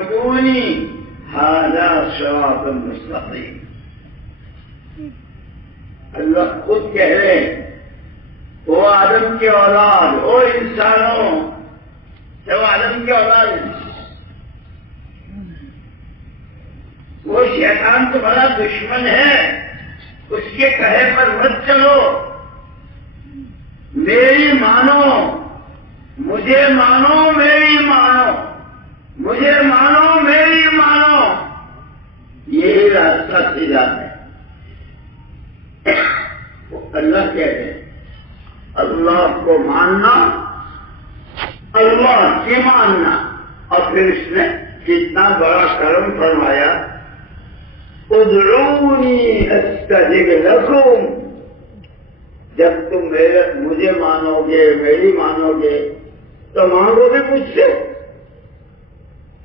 هذا صراط مستقیم. اللہ خود کہہ رہے ہیں وہ آدم کی اولاد، او انسانوں، جب آدم کی اولاد ہے وہ شیطان تمہارا دشمن ہے، اس کے کہے پر مت چلو، میری مانو، مجھے مانو، میری مانو، مجھے مانو، میری مانو، یہی راستہ سیدھا ہے. اللہ کہتے ہیں اللہ کو ماننا، اللہ کی ماننا. اور پھر اس نے کتنا بڑا کرم فرمایا، ادعونی استجب لکم. جب تم مجھے مانو گے، میری مانو گے تو مانگو گے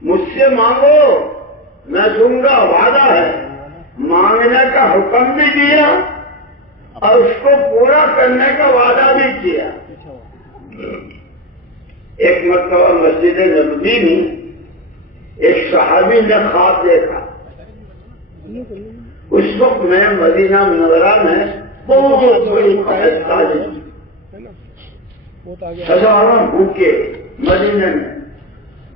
مجھ سے مانگو، میں دوں گا، وعدہ ہے. مانگنے کا حکم بھی دیا اور اس کو پورا کرنے کا وعدہ بھی کیا. ایک مرتبہ مسجد نبوی میں ایک صحابی نے خواب دیکھا. اس وقت میں مدینہ منورہ میں بہت بڑی قحط تاری، ہزاروں بھوکے مدینہ میں.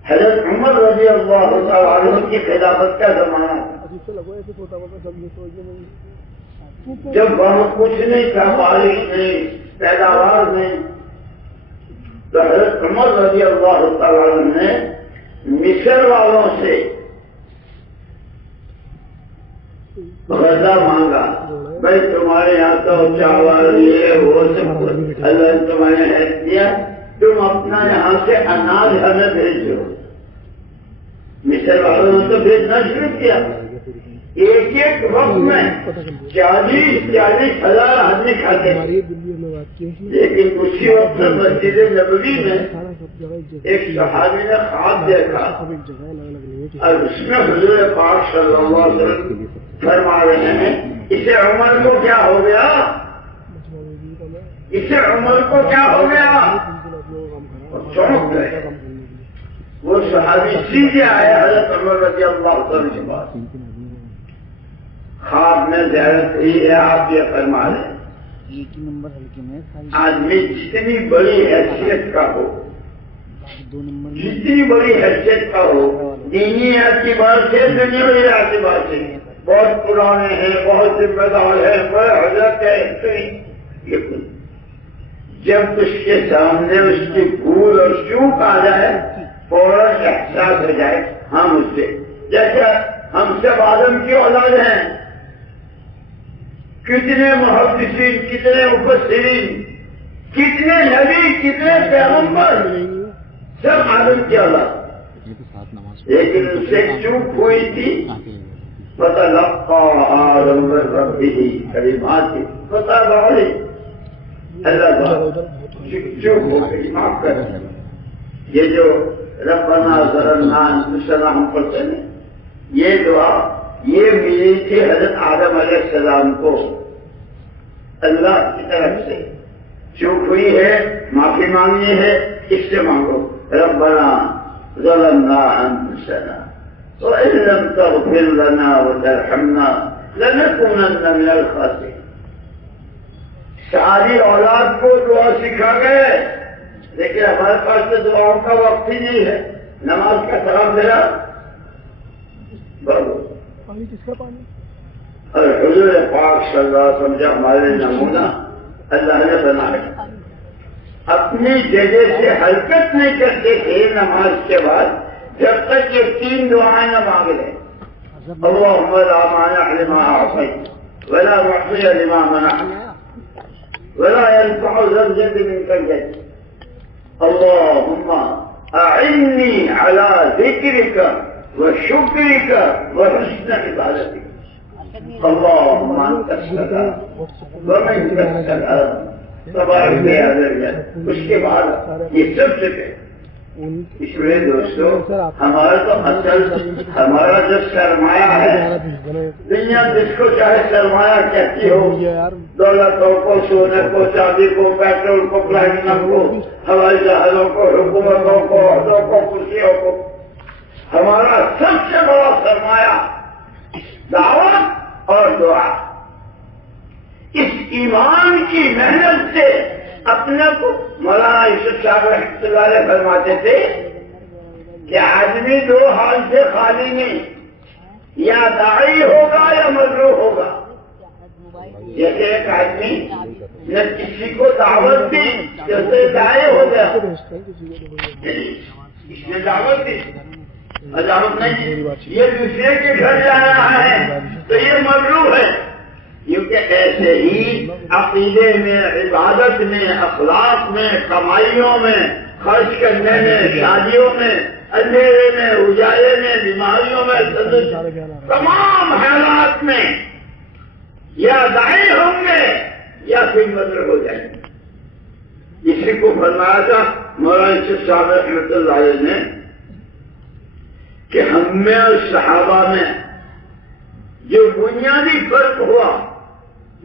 حضرت عمر رضی اللہ تعالیٰ عنہ کی خلافت کا زمانہ تھا، جب وہاں کچھ نہیں تھا، بارش نہیں، پیداوار نہیں. تو حضرت عمر رضی اللہ تعالیٰ عنہ نے مصر والوں سے غذا مانگا. بھائی تمہارے یہاں تو چاول یہ وہ سب اللہ نے تمہیں حیث دیا، تم اپنا یہاں سے اناج ہمیں بھیجو. مصر والوں نے تو بھیجنا شروع کیا. ایک ایک وقت میں 40,000 آدمی کھاتے، لیکن اسی وقت مسجد نبوی میں ایک صحابی نے خواب دیکھا اور اس میں حضور پاک صلی اللہ علیہ وسلم فرما رہے ہیں اسے عمر کو کیا ہو گیا، اسے عمر کو کیا ہو گیا. چونک گئے. وہ صحابی سیدھے آئے حضرت عمر رضی اللہ عنہ کے پاس. خواب میں زیارت ہوئی ہے، آپ یہ فرما رہے ہیں آدمی جتنی بڑی حیثیت کا ہو، جتنی بڑی حیثیت کا ہو، دینی اعتبار سے، دنیاوی اعتبار سے بہت پرانے ہیں، بہت ذمہ دار ہیں، بڑے حضرت ہے، جب اس کے سامنے اس کی بھول اور چوک آ جائے فوراً احساس ہو جائے ہم اس سے، جیسے ہم سب آدم کی اولاد ہیں. کتنے محدثین، کتنے مفسرین، کتنے نبی، کتنے پیغمبر، سب آدم کی اولاد. لیکن اس سے چوک ہوئی تھی، فتلقى آدم من ربه کلمات، فتاب علیہ. اللہ چوک ہو گئی، معاف کر. یہ جو ربنا ظلمنا انفسنا ہم پڑھتے ہیں، یہ دعا یہ ملی تھی حضرت آدم علیہ السلام کو اللہ کی طرف سے. چوک ہوئی ہے، معافی مانگنی ہے، اس سے مانگو. ربنا ظلمنا انفسنا وإن لم تغفر لنا وترحمنا لنكونن من الخاسرين. ساری اولاد کو دعا سکھا گئے، لیکن ہمارے پاس تو دعاؤں کا وقت ہی نہیں ہے. نماز کا سلام میرا پانی کس کا پانی. اور حضور پاک صلی اللہ علیہ وسلم جو ہمارے نمونہ اللہ نے بنایا، اپنی جگہ سے حرکت نہیں کرتے تھے نماز کے بعد جب تک یہ 3 دعائیں نہ مانگ لیں. اللہم لا مانع لما اعطیت ولا معطی لما منعت ولا ينفع ذا الجد منك الجد. اللهم اعني على ذكرك وشكرك وحسن عبادتك. اللهم انت السلام ومنك السلام تبارك يا ذا الجلال. اس کے بعد یہ سب سے اس میں دوستو ہمارا تو اصل ہمارا جو سرمایہ ہے، دنیا جس کو چاہے سرمایہ کہتی ہو، دولتوں کو، سونے کو، چاندی کو، پیٹرول کو، پلاٹینم کو، ہوائی جہازوں کو، حکومتوں کو، عہدوں کو، کرسیوں کو، ہمارا سب سے بڑا سرمایہ دعوت اور دعا. اس ایمان کی محنت سے اپنے کو مولانا یوسف صاحب رحمۃ اللہ علیہ فرماتے تھے کہ آدمی دو حال سے خالی نہیں، یا داعی ہوگا یا مجروح ہوگا. جیسے ایک آدمی نے کسی کو دعوت دی جیسے داعی ہو گیا، اس نے دعوت دی، دعوت نہیں، یہ دوسرے کے گھر جا رہا ہے تو یہ مجروح ہے. کیونکہ ایسے ہی عقیدے میں، عبادت میں، اخلاق میں، کمائیوں میں، خرچ کرنے میں، شادیوں میں، اندھیرے میں، اجالے میں، بیماریوں میں، تمام حالات میں یا داعی ہوں گے یا پھر مجروح ہو جائیں گے. اسی کو فرمایا تھا مولانا یوسف صاحب رحمۃ اللہ علیہ نے کہ ہم میں اور صحابہ میں جو بنیادی فرق ہوا،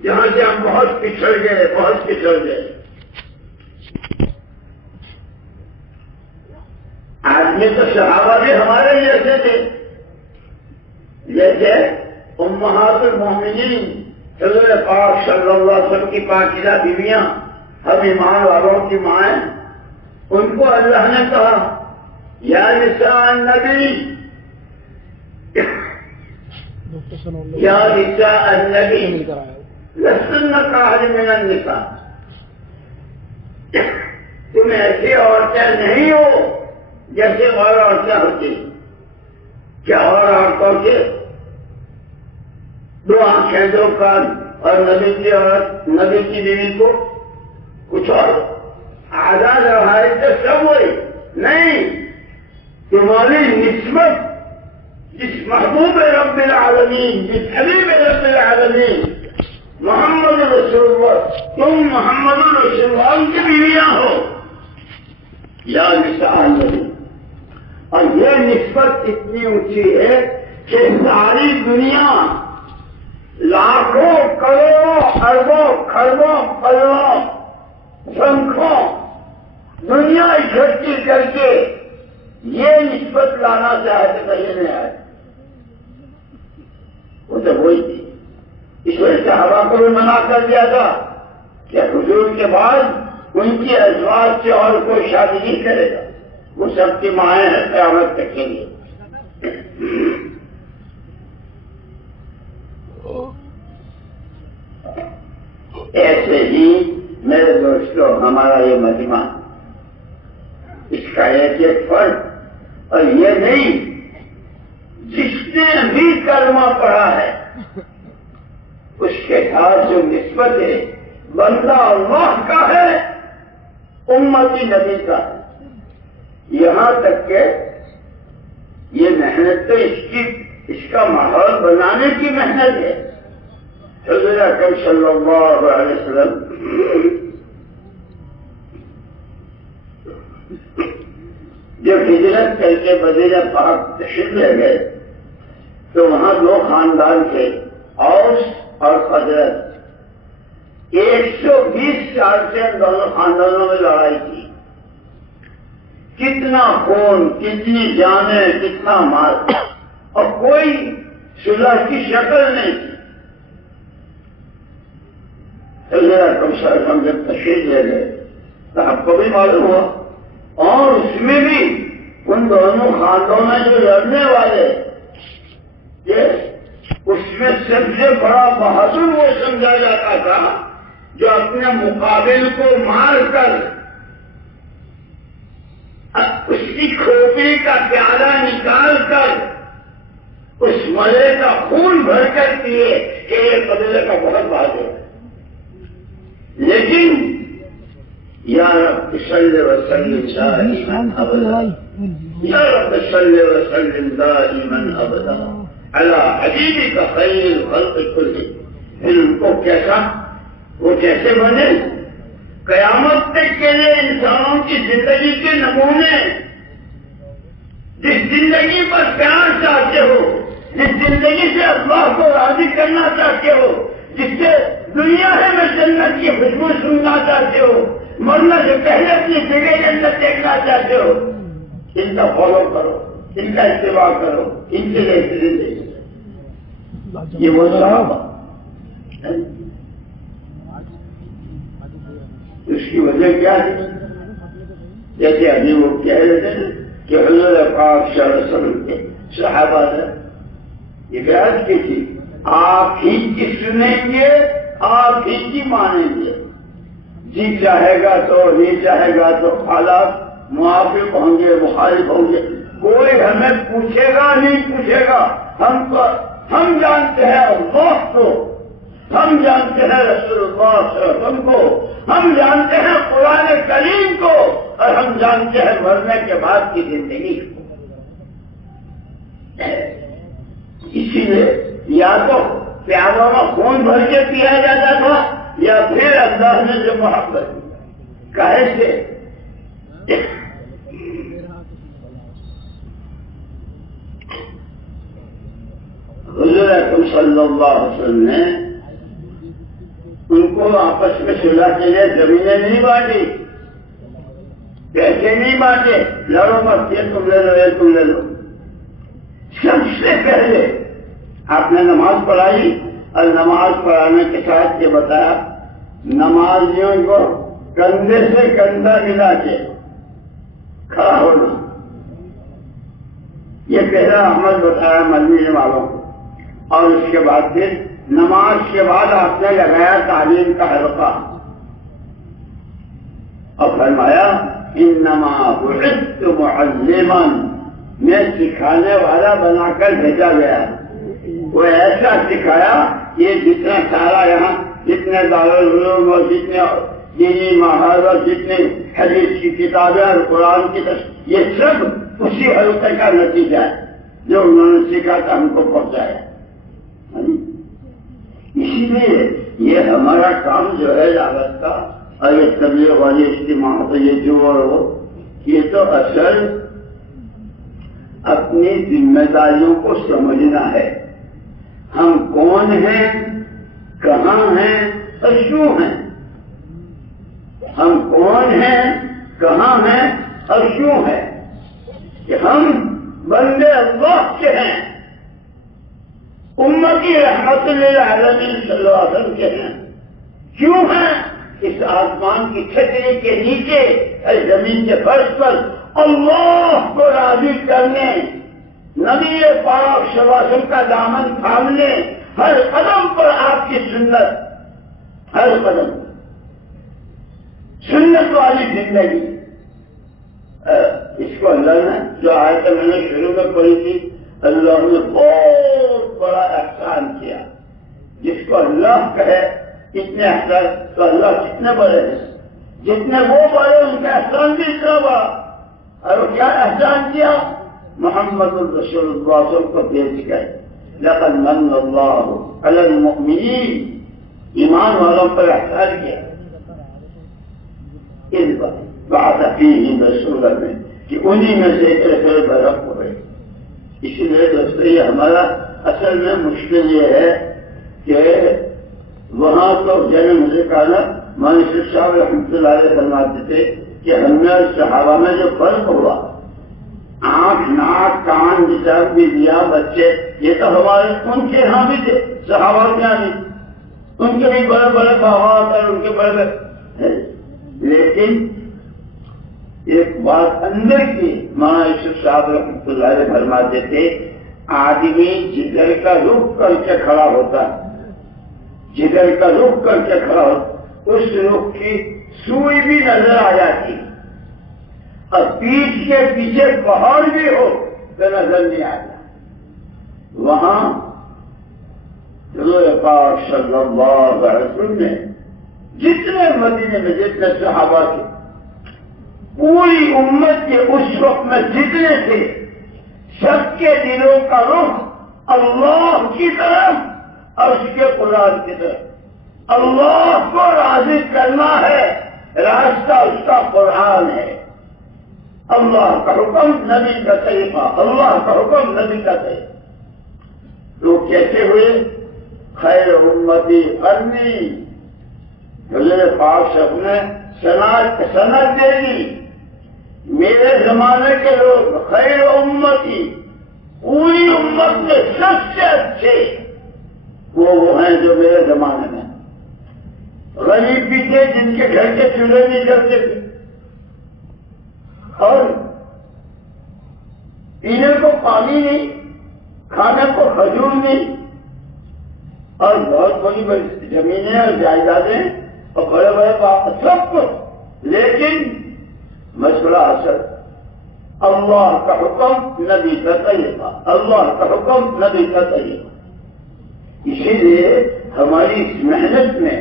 جہاں سے ہم بہت پچھڑ گئے، بہت پچھڑ گئے. آدمی تو صحابہ بھی ہمارے جیسے تھے، جیسے امہات المومنین حضور پاک صلی اللہ علیہ وسلم کی پاکیزہ بیویاں، ہم ایمان والوں کی مائیں، ان کو اللہ نے کہا یا نساء النبی، یا نساء النبی لستن کاحد من النساء، تم ایسی عورتیں نہیں ہو جیسے اور عورتیں ہوتی. کیا اور عورتوں کے دو آنکھیں، دو کان، اور نبی کی عورت، نبی کی بیوی کو کچھ اور آزاد روایت سے سب ہوئی نہیں. تمہاری نسبت جس محبوب رب العالمین، جس حبیب رب العالمین محمد رسول اللہ، تم محمد رسول اللہ کی بیویاں ہو یا نساء النبی. اور یہ نسبت اتنی اونچی ہے کہ ساری دنیا لاکھوں کروڑوں اربوں خربوں کروڑوں سنکھوں دنیا اکٹھی کر کے یہ نسبت لانا چاہے تو کہیں نہیں آئے. وہ تو وہی تھی. اس وجہ سے صحابہ کو بھی منع کر دیا تھا کہ حضور کے بعد ان کی ازواج سے اور کوئی شادی نہیں کرے گا، وہ سب کی مائیں ہیں قیامت تک کے لیے. ایسے ہی میرے دوستوں ہمارا یہ مجمع، اس کا ایک فرق، اور یہ نہیں جس نے بھی کلمہ پڑھا ہے اس کے ساتھ جو نسبت ہے بندہ اللہ کا ہے، امتی نبی کا ہے. یہاں تک کہ یہ محنت تو اس کا ماحول بنانے کی محنت ہے. حضور اکرم صلی اللہ علیہ وسلم جب ہجرت کر کے مدینہ پاک تشریف لے گئے تو وہاں دو خاندان تھے، اوس اور خزرج. 120 سال سے ان دونوں خاندانوں میں لڑائی تھی. کتنا خون، کتنی جانیں، کتنا مال، اور کوئی صلح کی شکل نہیں تھی. جب تشریف لے گئے تو آپ کو بھی معلوم ہوا، اور اس میں بھی ان دونوں خاندانوں میں جو لڑنے والے اس میں سب سے بڑا بہادر وہ سمجھا جاتا تھا جو اپنے مقابل کو مار کر اس کی کھوپڑی کا پیالہ نکال کر اس ملے کا خون بھر کر پیے کہ یہ قبیلے کا بہت بہادر ہے. لیکن یا رب صلی وسلم دائما ابدا، یا رب صلی وسلم دائما ابدا علی حبیبک خیر الخلق کلہم. پھر ان کو کیسا، وہ کیسے بنے؟ قیامت تک کے لیے انسانوں کی زندگی کے نمونے، جس زندگی پر پیار چاہتے ہو، جس زندگی سے اللہ کو راضی کرنا چاہتے ہو، جس سے دنیا میں جنت کی خوشبو سننا چاہتے ہو، مرنے سے پہلے اپنی جگہ جنت دیکھنا چاہتے ہو، ان کا فالو کرو. ان کا اتباع کرو، ان سے زندگی۔ یہ وہ صحابہ، اس کی وجہ کیا ہے؟ جیسے ابھی وہ کہہ رہے تھے کہ حضور پاک صلی اللہ علیہ وسلم کے صحابہ نے یہ بیعت کی تھی، آپ ہی کی سنیں گے، آپ ہی کی مانیں گے، جی چاہے گا تو نہیں چاہے گا تو حالات موافق ہوں گے، مخالف ہوں گے، کوئی ہمیں پوچھے گا نہیں پوچھے گا، ہم جانتے ہیں اللہ کو، ہم جانتے ہیں رسول اللہ صلی اللہ علیہ وسلم کو، ہم جانتے ہیں قرآن کریم کو، اور ہم جانتے ہیں مرنے کے بعد کی زندگی کو۔ اسی لیے یا تو پیالوں میں خون بھر کے پیا جاتا تھا، یا پھر اللہ نے جو محبت کہے سے حضور اکرم صلی اللہ علیہ وسلم نے ان کو آپس میں صلح کے لیے زمینیں نہیں بانٹی، پیسے نہیں بانٹے، لڑو مت، یہ تم لے لو یہ تم لے لو۔ سب سے پہلے آپ نے نماز پڑھائی، اور نماز پڑھانے کے ساتھ یہ بتایا نمازیوں کو کندھے سے کندھا ملا کے کھڑا ہونا، یہ پہلا عمل بتایا مدنی والوں کو۔ اور اس کے بعد پھر نماز کے بعد آپ نے لگایا تعلیم کا حلقہ، اور فرمایا انما بعثت معلما، میں سکھانے والا بنا کر بھیجا گیا۔ وہ ایسا سکھایا یہ جتنا سارا یہاں جتنے دارالعلوم اور جتنے دینی محاذ اور جتنے حدیث کی کتابیں اور قرآن کی یہ سب اسی حلقے کا نتیجہ ہے جو انہوں نے سیکھا تھا ہم کو پہنچایا۔ اسی لیے یہ ہمارا کام جو ہے دعوت کا اور یہ تبلیغ والی اجتماع تو یہ جو اور ہو، یہ تو اصل اپنی ذمہ داریوں کو سمجھنا ہے، ہم کون ہیں، کہاں ہیں اور کیوں ہیں، ہم کون ہیں، کہاں ہیں اور کیوں ہیں، کہ ہم بندے اللہ کے ہیں، امتی رحمت للعالمین صلی اللہ علیہ وسلم کے ہیں، کیوں ہیں؟ اس آسمان کی چھتری کے نیچے اور زمین کے فرش پر اللہ کو راضی کرنے، نبی پاک صلی اللہ علیہ وسلم کا دامن تھامنے، ہر قدم پر آپ کی سنت، ہر قدم سنت والی زندگی۔ اس کو اللہ نے جو آیت میں نے شروع میں پڑھی تھی، اللہ نے بہت بڑا احسان کیا، جس کو اللہ کہے اتنے احسان تو اللہ کتنے بڑے ہیں، جتنے وہ بڑے ان کا احسان بھی اتنا بڑا۔ اور وہ کیا احسان کیا؟ محمد الرسول اللہ صلی اللہ علیہ وسلم کو بھیج کر لقد من اللہ علی المؤمنین، ایمان والوں پر احسان کیا، اس بعث فیہم رسولا میں کہ انہی میں سے ایک رسول برحق ہوئے۔ اسی لیے دوستو یہ ہمارا اصل میں مشکل یہ ہے کہ وہاں تو جنم ذکانا مانشر صاحب رحمۃ اللہ علیہ فرماتے تھے کہ ہم نے صحابہ میں جو فرق ہوا، آنکھ ناک کان جسم بھی دیا بچے، یہ تو ہمارے ان کے یہاں بھی تھے، صحابہ کے یہاں بھی، ان کے بھی بڑے بڑے باغات اور ان کے بڑے بڑے، لیکن ایک بات اندر کی مولانا یوسف صاحب رحمۃ اللہ علیہ فرماتے تھے، آدمی جدھر کا رخ کر کے کھڑا ہوتا، جدھر کا رخ کر کے کھڑا ہوتا، اس رخ کی سوئی بھی نظر آ جاتی، اور پیٹھ کے پیچھے پہاڑ بھی ہو تو نظر نہیں آتا۔ وہاں حضور پاک صلی اللہ علیہ وسلم نے جتنے مدینے میں جتنے صحابہ تھے، پوری امت کے اس وقت میں جتنے تھے، سب کے دلوں کا رخ اللہ کی طرف اور اس کے قرآن کی طرف۔ اللہ کو راضی کرنا ہے، راستہ اس کا قرآن ہے، اللہ کا حکم نبی کا طریقہ، اللہ کا حکم نبی کا طریقہ۔ لوگ کیسے ہوئے؟ خیر امتی قرنی، حضور پاک صاحب نے سند دے دی میرے زمانے کے لوگ خیر امتی، پوری امت میں سب سے اچھے وہ ہیں جو میرے زمانے میں غریب بھی تھے، جن کے گھر کے چولہے نہیں کرتے تھے، اور پینے کو پانی نہیں، کھانے کو کھجور نہیں، اور بہت بڑی بڑی زمینیں اور جائیدادیں اور بڑے بڑے سب کچھ، لیکن مسئلہ اصل اللہ کا حکم، نبی کا طریقہ، اللہ کا حکم، نبی کا طریقہ۔ اسی لیے ہماری اس محنت میں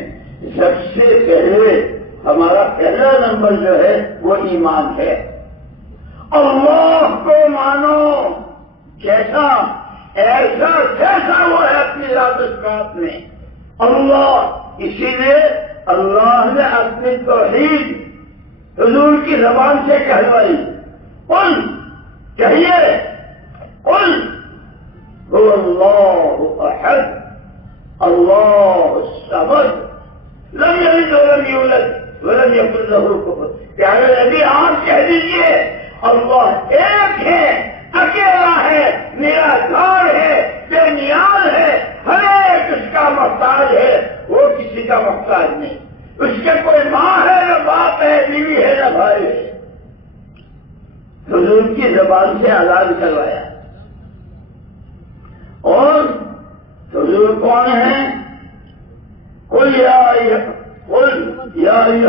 سب سے پہلے ہمارا پہلا نمبر جو ہے وہ ایمان ہے۔ اللہ کو مانو، کیسا؟ ایسا کیسا وہ ہے اپنی ذات صفات میں اللہ۔ اسی لیے اللہ نے اپنی توحید حضور کی زبان سے کہلوائی، قل، کہیے، قل هو اللہ احد اللہ الصمد لم یلد ولم یولد ولم یکن له کفوا۔ پیارے نبی آپ کہہ دیجیے اللہ ایک ہے، اکیلا ہے، نراکار ہے، بے نیاز ہے، ہر ایک اس کا محتاج ہے، وہ کسی کا محتاج نہیں، اس کے کوئی ماں ہے نہ باپ ہے، بیوی ہے نہ بھائی ہے۔ حضور کی زبان سے آزاد کروایا۔ اور حضور کون ہیں؟ قل یا ایھا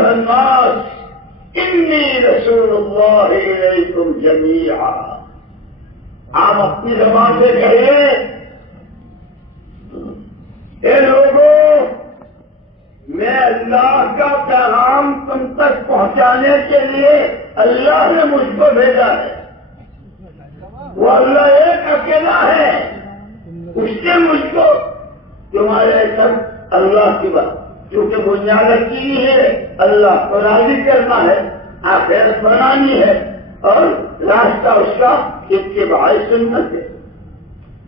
الناس انی رسول اللہ الیکم جمیعا۔ آپ اپنی زبان سے کہیے، اے لوگوں، میں اللہ کا پیغام تم تک پہنچانے کے لیے اللہ نے مجھ کو بھیجا ہے۔ وہ اللہ ایک اکیلا ہے، اس نے مجھ کو تمہارے تک اللہ کی بات، کیونکہ بنیاد رکھی ہے اللہ کو راضی کرنا ہے، آخرت بنانی ہے، اور راستہ اس کا اتباع سنت ہے۔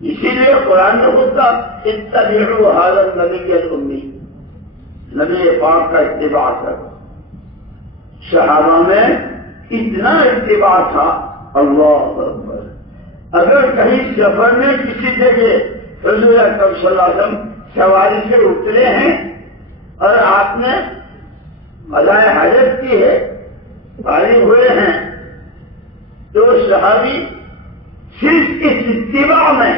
اسی لیے قرآن نے خود کہا اتبعوا ھذا النبی الامی، نبی پاک کا اتباع کرو۔ صحابہ میں اتنا اتباع تھا، اللہ اکبر۔ اگر کہیں سفر میں کسی جگہ حضور اکرم صلی اللہ علیہ وسلم سواری سے اترے ہیں اور آپ نے قضائے حاجت کی ہے، فارغ ہوئے ہیں، تو صحابی صرف اس اتباع میں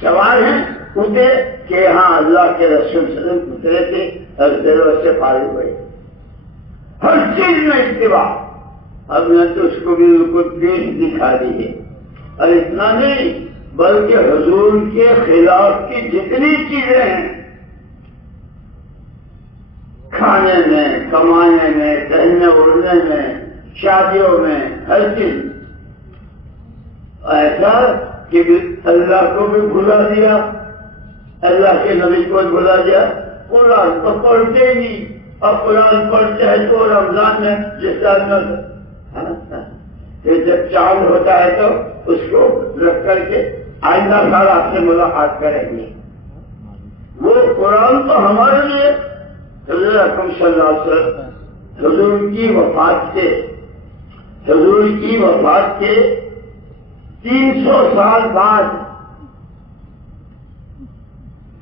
سوار ہیں، اترے کہ ہاں اللہ کے رسول صلی اللہ علیہ وسلم اترے تھے اور ضرورت سے فارغ ہوئے۔ ہر چیز میں اتباع۔ اب نے تو اس کو بھی بالکل پیش دکھا دی ہے، اور اتنا نہیں بلکہ حضور کے خلاف کی جتنی چیزیں ہیں، کھانے میں، کمانے میں، پہننے اوڑھنے میں، شادیوں میں، ہر چیز ایسا کہ اللہ کو بھی بھلا دیا، اللہ کے نبی کو بھلا دیا۔ قرآن تو پڑھتے ہی نہیں، اور قرآن پڑھتے ہیں تو رمضان میں جس پھر جب چاند ہوتا ہے تو اس کو رکھ کر کے آئندہ سال آپ سے ملاقات کریں گے۔ وہ قرآن تو ہمارے لیے حضور اکرم صلی اللہ علیہ وسلم حضور کی وفات کے 300 سال بعد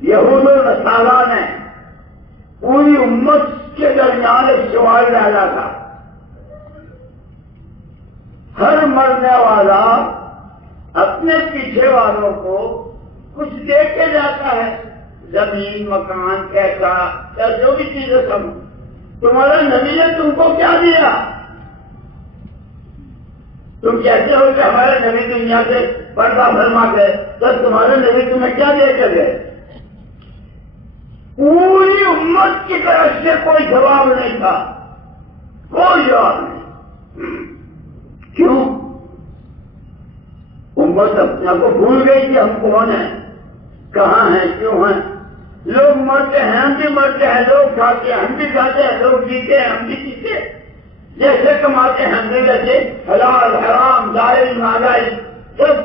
یہود و نصارا نے پوری امت کے درمیان ایک سوال ڈالا تھا۔ ہر مرنے والا اپنے پیچھے والوں کو کچھ دے کے جاتا ہے، زمین، مکان، پیسہ یا جو بھی چیزیں سب۔ تمہارا نبی نے تم کو کیا دیا؟ تم کہتے ہو کہ ہمارے نبی دنیا سے پردہ فرما گئے، تو تمہارے نبی تمہیں کیا دے کر گئے؟ پوری امت کی طرف سے کوئی جواب نہیں تھا، کوئی جواب نہیں۔ کیوں؟ امت اپنے کو بھول گئی کہ ہم کون ہیں، کہاں ہیں، کیوں ہیں۔ لوگ مرتے ہیں، ہم بھی مرتے ہیں، لوگ کھاتے ہیں، ہم بھی کھاتے ہیں، لوگ جیتے ہیں، ہم بھی جیتے ہیں، جیسے کماتے ہیں ہم بھی جیسے، حلال حرام جائز ناجائز سب۔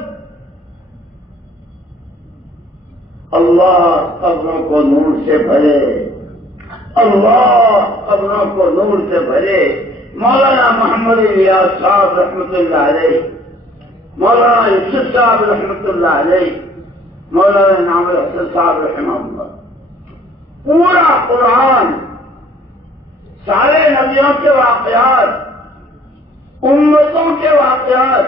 اللہ قبروں کو نور سے بھرے، اللہ قبروں کو نور سے بھرے۔ مولانا محمد الیاس صاحب رحمۃ اللہ علیہ، مولانا یوسف صاحب رحمۃ اللہ علیہ، مولانا انعام الحسن صاحب رحمہ اللہ، پورا قرآن، سارے نبیوں کے واقعات، امتوں کے واقعات،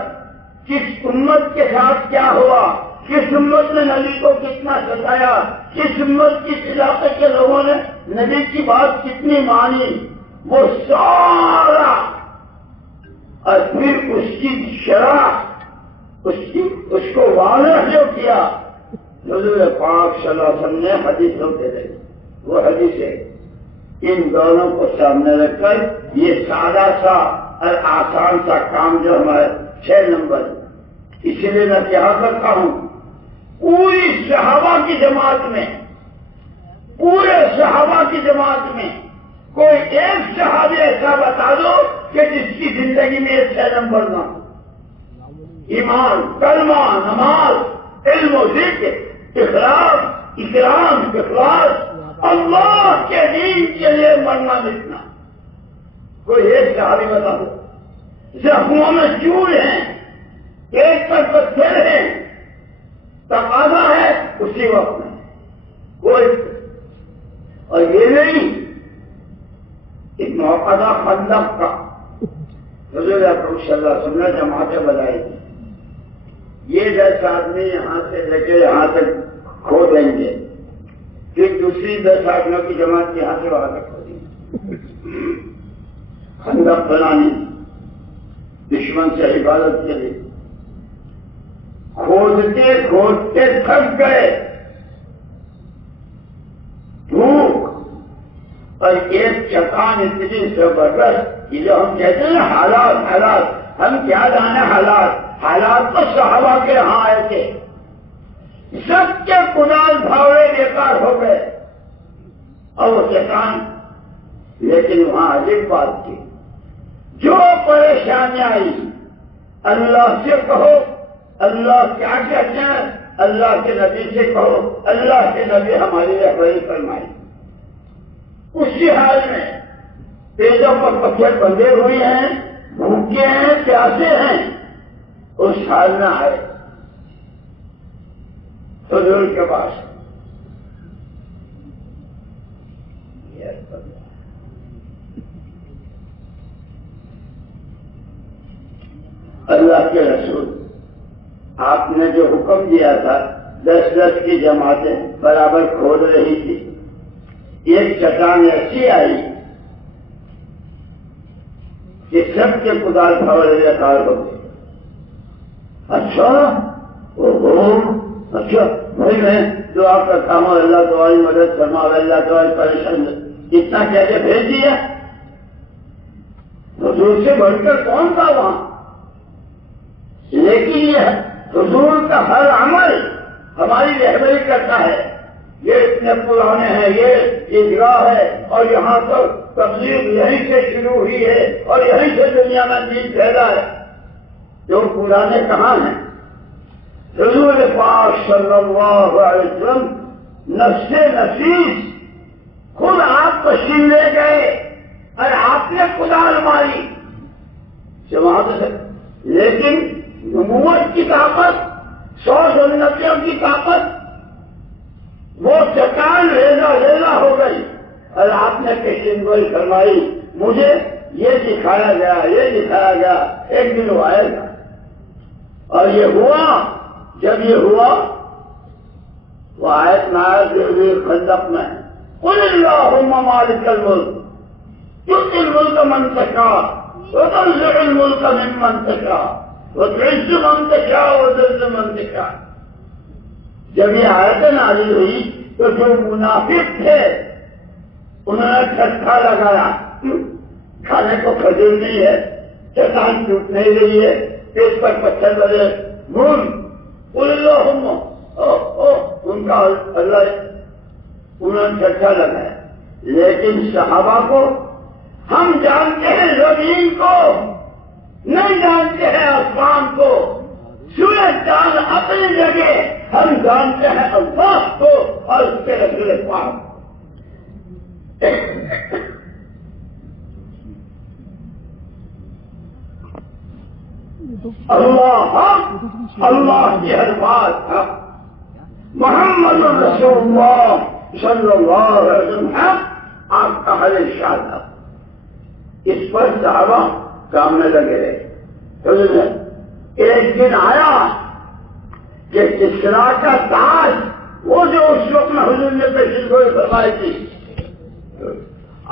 کس امت کے ساتھ کیا ہوا، کس امت نے نبی کو کتنا ستایا، کس امت کس علاقے کے لوگوں نے نبی کی بات کتنی مانی، وہ سارا، اور پھر اس کی شرح، اس کو واضح جو کیا حضور پاک صلی اللہ علیہ وسلم نے حدیثوں کے ذریعے، وہ حدیث ہے۔ ان دونوں کو سامنے رکھ کر یہ سادہ سا اور آسان سا کام جو ہمارے 6 نمبر، اس لیے میں کیا کرتا ہوں، پوری صحابہ کی جماعت میں، پورے صحابہ کی جماعت میں کوئی ایک صحابی ایسا بتا دو کہ جس کی زندگی میں یہ 6 نمبر نہ ہو، ایمان، کلمہ، نماز، علم و ذکر، اخلاص، اکرام، اخلاص، اللہ کے دین کے لیے مرنا مٹنا، کوئی ایک صحابی بتا دو۔ زخموں میں چور ہیں، ایک پر پتھر ہیں، تقاضا ہے اسی وقت میں کوئی، اور یہ نہیں ایک موقع تھا خندق کا، حضور اکرم صلی اللہ علیہ وسلم نے جماعتیں بنائی تھی، یہ 10 آدمی یہاں سے لے کے یہاں تک کھو دیں گے، پھر دوسری 10 آدمیوں کی جماعت یہاں سے وہاں تک کھو دیں گے، خندق بنانی دشمن سے حفاظت کے لیے، کھودتے کھودتے تھک گئے، دھوپ اور ایک چٹان اتنی زبردست، یہ جو ہم کہتے ہیں نا حالات، ہم کیا جانے حالات تو صحابہ کے ہاں آئے تھے، سب کے کدال بھاوے بیکار ہو گئے، اور وہ چٹان، لیکن وہاں عجیب بات تھی، جو پریشانی آئی اللہ سے کہو، اللہ کیا کہتے ہیں، اللہ کے نبی سے کہو، اللہ کے نبی ہماری رہبری فرمائی، اسی حال میں پیٹوں پر پتھر بندھے ہوئے ہیں، بھوکے ہیں، پیاسے ہیں، اس حال میں آئے حضور کے پاس، اللہ کے رسول، آپ نے جو حکم دیا تھا 10 کی جماعتیں برابر کھود رہی تھی، ایک چٹان ایسی آئی کہ سب کے کدال پھاوڑے بیکار ہو گئے۔ اچھا اچھا بھائی میں دعا کرتا ہوں، اللہ تمہاری مدد فرما، اللہ تمہاری پریشان، اتنا کہہ کے بھیج دیا، حضور سے بڑھ کر کون تھا وہاں؟ لیکن یہ حضور کا ہر عمل ہماری رہبری کرتا ہے، یہ اتنے پرانے ہیں، یہ اجرا ہے، اور یہاں پر تبلیغ یہیں سے شروع ہوئی ہے، اور یہیں سے دنیا میں دین پھیلا ہے، جو پرانے کہاں ہیں؟ حضور پاک صلی اللہ علیہ وسلم نفس نفیس خود آپ تشریف لے گئے اور آپ نے کدال ماری، لیکن نبوت کی طاقت، 100 سنتوں کی طاقت، وہ چٹان ریزہ ہو گئی، اور آپ نے پیشن گوئی فرمائی، مجھے یہ دکھایا گیا ایک دن وہ آئے گا، اور یہ ہوا۔ جب یہ ہوا وہ آیت نازل ہوئی خندق میں، قل اللہم مالک الملک تؤتی الملک من تشاء وتنزع الملک ممن تشاء وتعز من تشاء وتذل من تشاء۔ جب یہ آیت نازل ہوئی تو جو منافق تھے انہوں نے ٹھٹھا لگایا، کھانے کو کھجور نہیں ہے، چٹان ٹوٹ نہیں رہی ہے، پیٹ پر پتھر لگے، قل اللہم، ان کا اللہ، انہوں نے ٹھٹھا لگایا۔ لیکن صحابہ کو ہم جانتے ہیں، زمین کو نہیں جانتے ہیں، آسمان کو، سورج چاند اپنی جگہ، ہم جانتے ہیں اللہ کو اور اس کے رسول پاک کو۔ اللہ حق، اللہ کی ہر بات حق، محمد رسول اللہ صلی اللہ علیہ وسلم حق، آپ کا ہر ارشاد حق۔ اس پر صحابہ کامنے لگے رہے۔ ایک دن آیا کہ کسرا کا تاج، وہ جو اس وقت میں حضور نے پیش گوئی فرمائی تھی،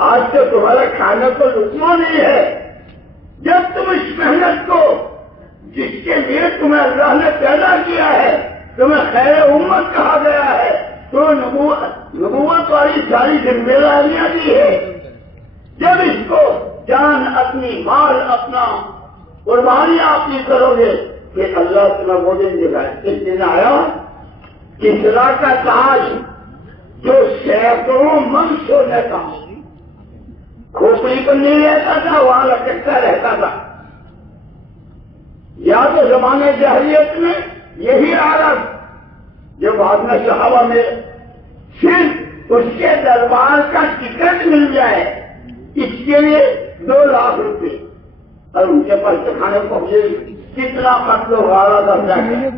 آج تو تمہارا کھانے کو لقمہ نہیں ہے، جب تم اس محنت کو جس کے لیے تمہیں اللہ نے پیدا کیا ہے، تمہیں خیر امت کہا گیا ہے، تو نبوت والی ساری ذمہ داریاں دی ہے، جب اس کو جان اپنی، مال اپنا، قربانیاں اپنی کرو گے کہ اللہ تمہیں وہ دن دکھائے۔ اس دن آیا کسرا کا تاج جو سینکڑوں من سونے کا، کھوپڑی پر نہیں رہتا تھا، وہاں لٹکتا رہتا تھا۔ یا تو زمانے جاہلیت میں یہی عادت، جو بعد میں صحابہ میں صرف اس کے دربار کا ٹکٹ مل جائے اس کے لیے 2 لاکھ روپے، اور ان کے پاس کھانے کو کتنا قتل و غارت کرتا ہے۔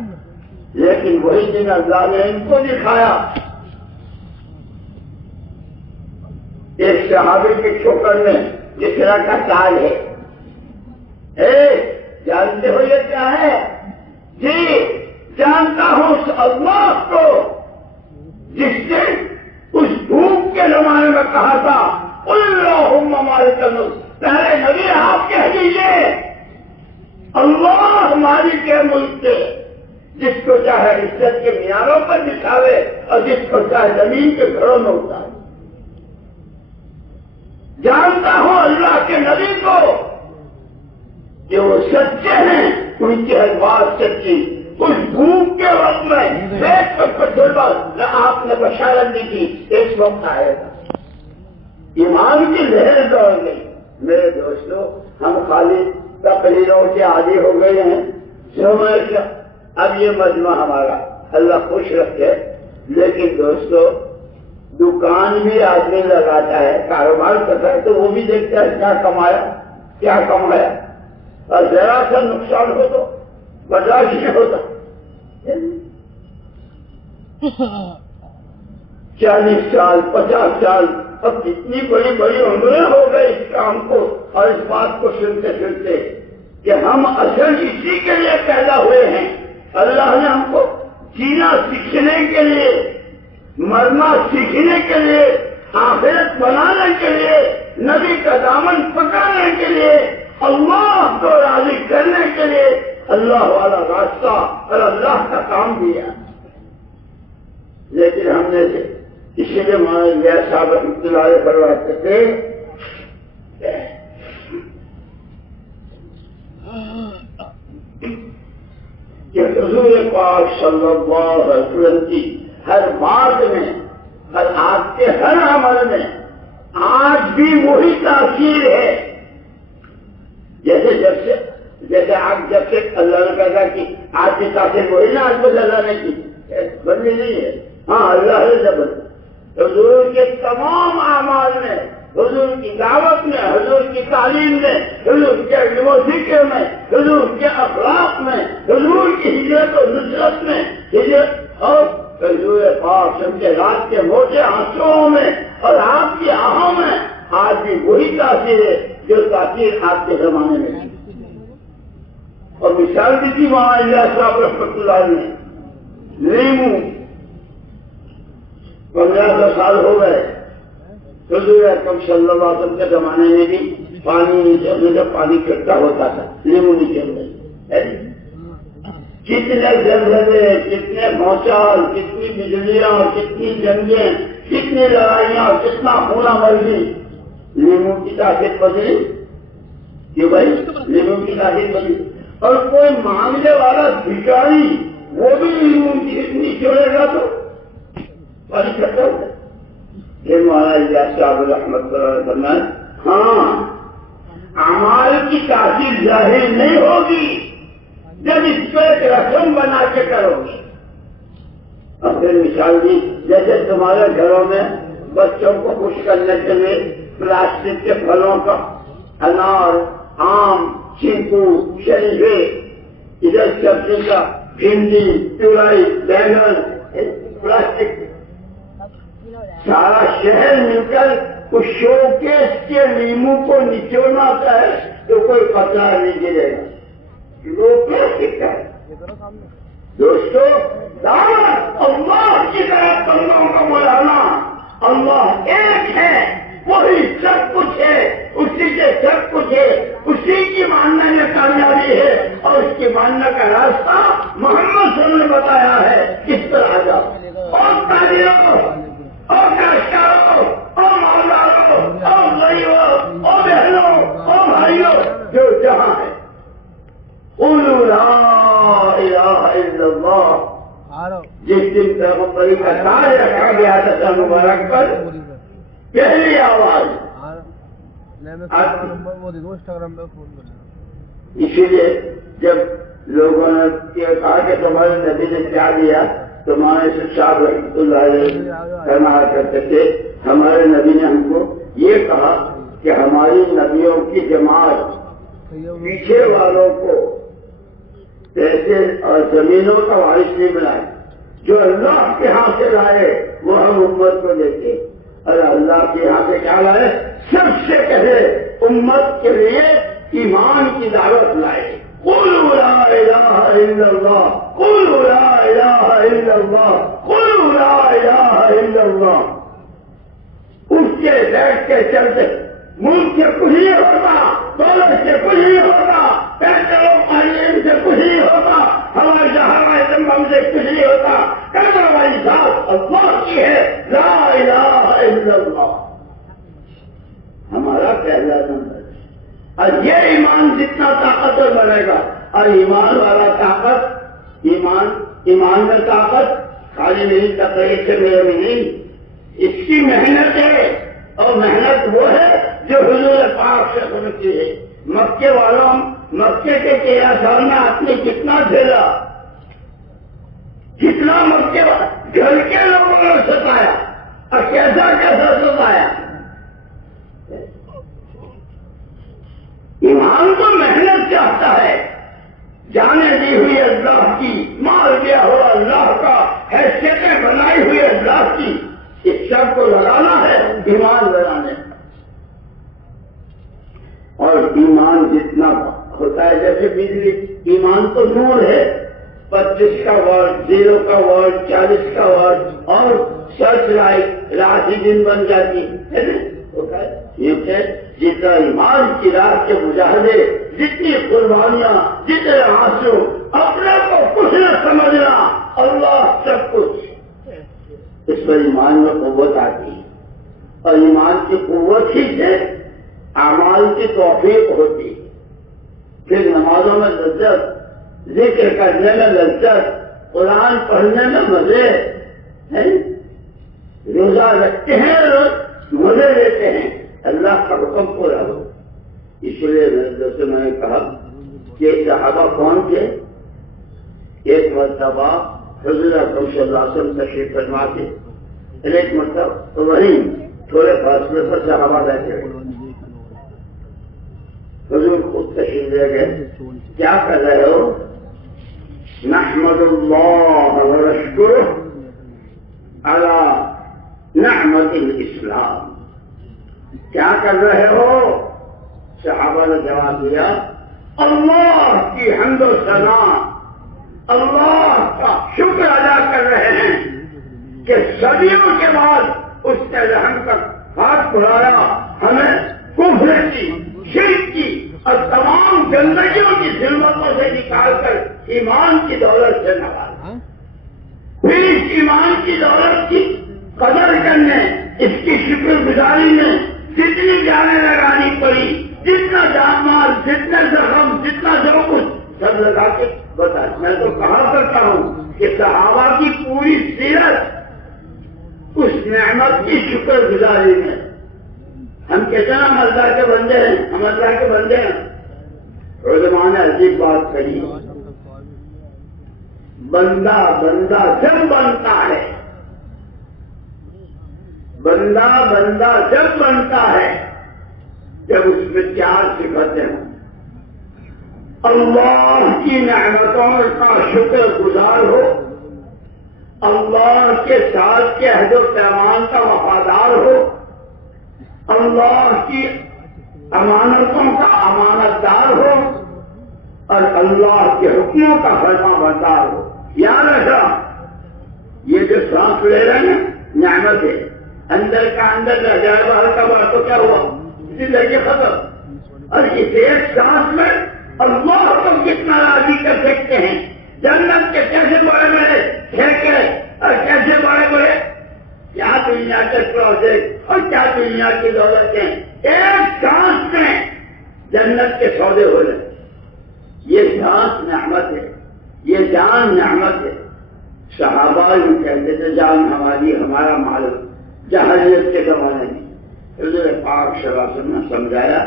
لیکن وہی دن اللہ نے ان کو دکھایا، ایک صحابی کے چھوکر میں کسرا کا تاج ہے۔ جانتے ہو یہ کیا ہے؟ جی جانتا ہوں اس اللہ کو جس نے اس دھوپ کے زمانے میں کہا تھا اللہم مالک الملک، پہلے نبی آپ کہہ دیجیے اللہ مالک کے ملک کے، جس کو چاہے عزت کے میناروں پر بٹھاوے اور جس کو چاہے زمین کے گھروں میں اتارے۔ جانتا ہوں اللہ کے نبی کو کہ وہ سچے ہیں، ان کی ہر بات سچی۔ اس دھوپ کے وقت میں آپ نے بشارت دی تھی ایک وقت آئے گا، ایمان کی لہر دوڑ گئی۔ میرے دوستوں، ہم خالی تقریروں کے عادی ہو گئے ہیں، اب یہ مجمع ہمارا اللہ خوش رکھے، لیکن دوستوں دکان بھی آدمی لگاتا ہے، کاروبار کرتا ہے تو وہ بھی دیکھتا ہے کیا کمایا کیا کمایا، اور ذرا سا نقصان ہو تو برداشت نہیں ہوتا۔ 40 سال 50 سال اب کتنی بڑی بڑی عمریں ہو گئی اس کام کو اور اس بات کو سنتے سنتے کہ ہم اصل اسی کے لیے پیدا ہوئے ہیں۔ اللہ نے ہم کو جینا سیکھنے کے لیے، مرنا سیکھنے کے لیے، آخرت بنانے کے لیے، نبی کا دامن پکڑنے کے لیے، اللہ کو راضی کرنے کے لیے اللہ والا راستہ اور اللہ کا کام دیا۔ لیکن ہم نے اسی لیے مولانا غیاث صاحب رحمۃ اللہ علیہ فرماتے تھے کہ حضور پاک صلی اللہ علیہ وسلم کی ہر بات میں اور آپ کے ہر عمل میں آج بھی وہی تاثیر ہے، جیسے آپ جب سے اللہ نے پیدا کی آج کی تاثیر وہی نا، آج بس اللہ نے کی بدلی نہیں ہے۔ ہاں اللہ نے جب حضور کے تمام اعمال میں، حضور کی دعوت میں، حضور کی تعلیم میں، حضور کے علم و ذکر میں، حضور کے اخلاق میں، حضور کی ہجرت و نصرت میں، ہجرت اور حضور پاک کے رات کے موٹے آنسوؤں میں اور آپ کی آہوں میں آج بھی وہی تاثیر ہے جو تاثیر آپ کے زمانے میں تھی۔ اور مثال دی تھی وہاں اللہ صاحب رحمۃ اللہ نے، لیمو 15 سال ہو گئے، حضور اکرم صلی اللہ علیہ وسلم کے زمانے میں بھی پانی نیچے میں جب پانی اکٹھا ہوتا تھا لیمو نیچے میں کتنے زلزلے، کتنے بھونچال، کتنی بجلیاں، کتنی جنگیں، کتنی لڑائیاں، کتنا خونہ مردی، لیمو کی تاثیر بدلی کہ بھائی لیمو کی تاثیر بدلی۔ اور کوئی مانگنے والا بھکاری وہ بھی لیمو کی اتنی چھوڑے گا تو پانی اکٹھا ہوتا ہے۔ یہ مولانا صاحب رحمۃ اللہ فرمائے ہاں اعمال کی تاثیر ظاہر نہیں ہوگی جب اس کو ایک رسم بنا کے کرو گے۔ اور پھر مثال دی جیسے تمہارے گھروں میں بچوں کو خوش کرنے کے لیے پلاسٹک کے پھلوں کا، انار، آم، چیکو، شریفے ادھر سبزی کا بھنڈی تورئی بیگن پلاسٹک سارا شہر مل کر اس شوکیس کے لیمو کو نچوڑنا ہوتا ہے تو کوئی پتہ نہیں گرے گا، وہ پلاسٹک کا ہے۔ دوستو دعوت اللہ کی طرف بندوں کو بلانا، اللہ ایک ہے، وہی سب کچھ ہے، اسی سے سب کچھ ہے، اسی کی ماننے میں کامیابی ہے، اور اس کی ماننے کا راستہ محمد صلی اللہ علیہ وسلم نے بتایا ہے کس طرح جاؤ۔ اور تاجروں اور کاشتکاروں اور مالداروں اور بھائیوں اور بہنوں اور بھائیوں جو جہاں ہے، قولوا لا الہ الا اللہ، جس دن پیغمبری کا تاج رکھا گیا تھا مبارک پر، پہلی آواز اسی لیے جب لوگوں نے کہا کہ تمہارے نبی نے کیا دیا، تو ہمارے صاحب رحمۃ اللہ علیہ فرمایا کرتے تھے، ہمارے نبی نے ہم کو یہ کہا کہ ہماری نبیوں کی جماعت پیچھے والوں کو پیسے اور زمینوں کا وارث نہیں بنائے، جو اللہ کے ہاں سے لائے وہ ہم امت کو دیتے، اور اللہ کے یہاں سے کیا لائے؟ سب سے پہلے امت کے لیے ایمان کی دعوت لائے۔ قولوا لا الہ الا اللہ، قولوا لا الہ الا اللہ، قولوا لا الہ الا اللہ۔ اس کے بیٹھ کے چلتے ملک سے کچھ نہیں ہوگا، دولت سے کچھ نہیں ہوگا، پیسے اور تعلیم سے کچھ نہیں ہوگا، ہمارے ہمارے زمبم سے کچھ نہیں ہوتا، کرنے والی ذات اللہ کی ہے، لا الہ الا اللہ ہمارا پہلا نمبر ہے۔ اور یہ ایمان جتنا طاقتور بنے گا، اور ایمان والا طاقت، ایمان میں طاقت خالی نہیں تقریر سے میرے میں نہیں، اس کی محنت ہے، اور محنت وہ ہے جو حضور پاک سے سنتی ہے۔ مکے والوں، مکے کے 13 سال میں آپ نے کتنا جھیلا، کتنا مکے گھر کے لوگوں نے ستایا، اور کیسا کیسا ستایا۔ ایمان تو محنت چاہتا ہے، جانے دی ہوئی اللہ کی، مال دیا ہوا اللہ کا، حیثیتیں بنائی ہوئی اللہ کی، اس سب کو لگانا ہے ایمان لگانے۔ اور ایمان جتنا ہوتا ہے جیسے بجلی، ایمان تو نور ہے، 25 کا واٹ، 0 کا واٹ، 40 کا واٹ، اور سرچ لائٹ رات ہی دن بن جاتی ہے نا؟ یہ کہ جتنا ایمان کی راہ کے مجاہدے، جتنی قربانیاں، جتنے آنسو، اپنے کو کچھ نہ سمجھنا، اللہ سب کچھ، اس پر ایمان میں قوت آتی ہے، اور ایمان کی قوت ہی سے اعمال کی توفیق ہوتی، پھر نمازوں میں لذت، ذکر کرنے میں لذت، قرآن پڑھنے میں مزے، روزہ رکھتے ہیں، مزے لیتے ہیں، اللہ کا حکم پورا ہو۔ اس لیے جیسے میں نے کہا کہ صحابہ کون تھے؟ ایک مرتبہ حضور اکرم صلی اللہ علیہ وسلم تشریف فرما کے، ایک مرتبہ وہیں تھوڑے فاصلے پر صحابہ بیٹھے ہوئے، حضور خود تشریف لے گئے، کیا کر رہے ہو؟ نحمد اللہ ونشکرہ علی نعمت الاسلام، کیا کر رہے ہو؟ صحابہ نے جواب دیا، اللہ کی حمد و ثنا، اللہ کا شکر ادا کر رہے ہیں کہ صدیوں کے بعد اس نے رحم کا ہاتھ بڑھایا، ہمیں کفر کی، شرک کی اور تمام گندگیوں کی ظلمتوں سے نکال کر ایمان کی دولت سے نوازا۔ پھر اس ایمان کی دولت کی قدر کرنے، اس کی شکر گزاری میں جتنی جانیں لگانی پڑی، جتنا جان مال، جتنا زخم، جتنا جو کچھ سب لگا کے بتا۔ میں تو کہا کرتا ہوں کہ صحابہ کی پوری سیرت اس نعمت کی شکر گزاری میں۔ ہم کہتے ہیں ہم اللہ کے بندے ہیں، ہم اللہ کے بندے ہیں، علماء نے عجیب بات کہی، بندہ جب بنتا ہے، بندہ جب بنتا ہے جب اس میں 4 صفتیں ہوں، اللہ کی نعمتوں کا شکر گزار ہو، اللہ کے ساتھ کے عہد و پیمان کا وفادار ہو، اللہ کی امانتوں کا امانت دار ہو اور اللہ کے حکموں کا فرما بردار ہو۔ یاد رکھا، یہ جو سانس لے رہے ہیں نعمت ہے، اندر کا اندر رہ جائے باہر کا باہر تو کیا ہوا، اسی لے کے ختم۔ اور اس ایک سانس میں اللہ کو کتنا راضی کر سکتے ہیں، جنت کے کیسے بڑے بڑے ٹھیکے اور کیسے بڑے بڑے کیا دنیا کے پروجیکٹ اور کیا دنیا کی دولتیں ایک سانس میں جنت کے سودے ہو رہے۔ یہ سانس نعمت ہے، یہ جان نعمت ہے۔ صحابہ یہ کہتے تھے جان ہماری ہمارا مال جہلیت کے زمانے میں حضور پاک صلی اللہ علیہ وسلم نے سمجھایا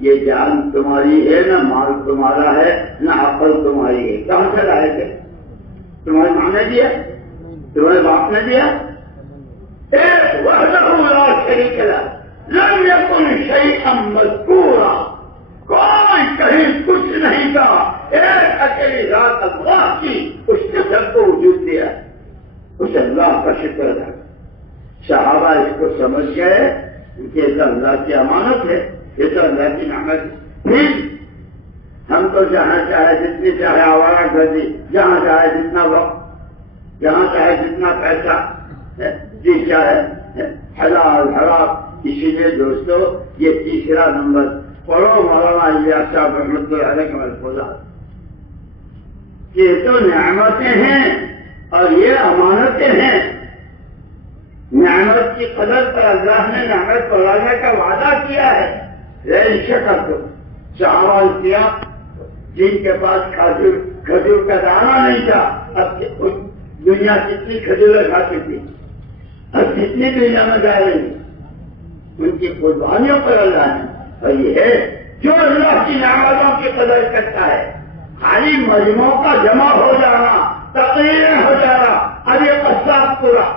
یہ جان تمہاری ہے، نہ مال تمہارا ہے، نہ عقل تمہاری ہے۔ کہاں سے لائے تھے؟ تمہاری ماں نے دیا؟ تمہارے باپ نے دیا؟ ایک وحدہ لا شریک لہ لم یکن شیئا مذکورا، کوئی کہیں کچھ نہیں کہا، ایک اکیلی ذات اللہ کی، اس نے سب کو وجود دیا، اس اللہ کا شکر ادا۔ صحابہ اس کو سمجھ گئے کہ یہ تو اللہ کی امانت ہے، یہ تو اللہ کی نعمت ہے۔ پھر ہم تو جہاں چاہے جتنی چاہے آوارہ گردی، جہاں چاہے جتنا وقت، جہاں چاہے جتنا پیسہ، جی چاہے حلال حرام۔ اسی لیے دوستو یہ تیسرا نمبر پڑھو مولانا الیاس صاحب رحمۃ اللہ علیہ کا ملفوظہ، یہ تو نعمتیں ہیں اور یہ امانتیں ہیں۔ نعمت کی قدر پر اللہ نے نعمت بڑھانے کا وعدہ کیا ہے، لئن شکرتم، چاول کیا جن کے پاس کھجور کا دانہ نہیں تھا، اب دنیا کتنی کھجوریں کھا چکی، اب کتنی دنیا میں جا رہی، ان کی قربانیوں پر اللہ نے۔ اور یہ ہے جو اللہ کی نعمتوں کی قدر کرتا ہے، خالی مجموعوں کا جمع ہو جانا، تقریریں ہو جانا، اب یہ قصاب پورا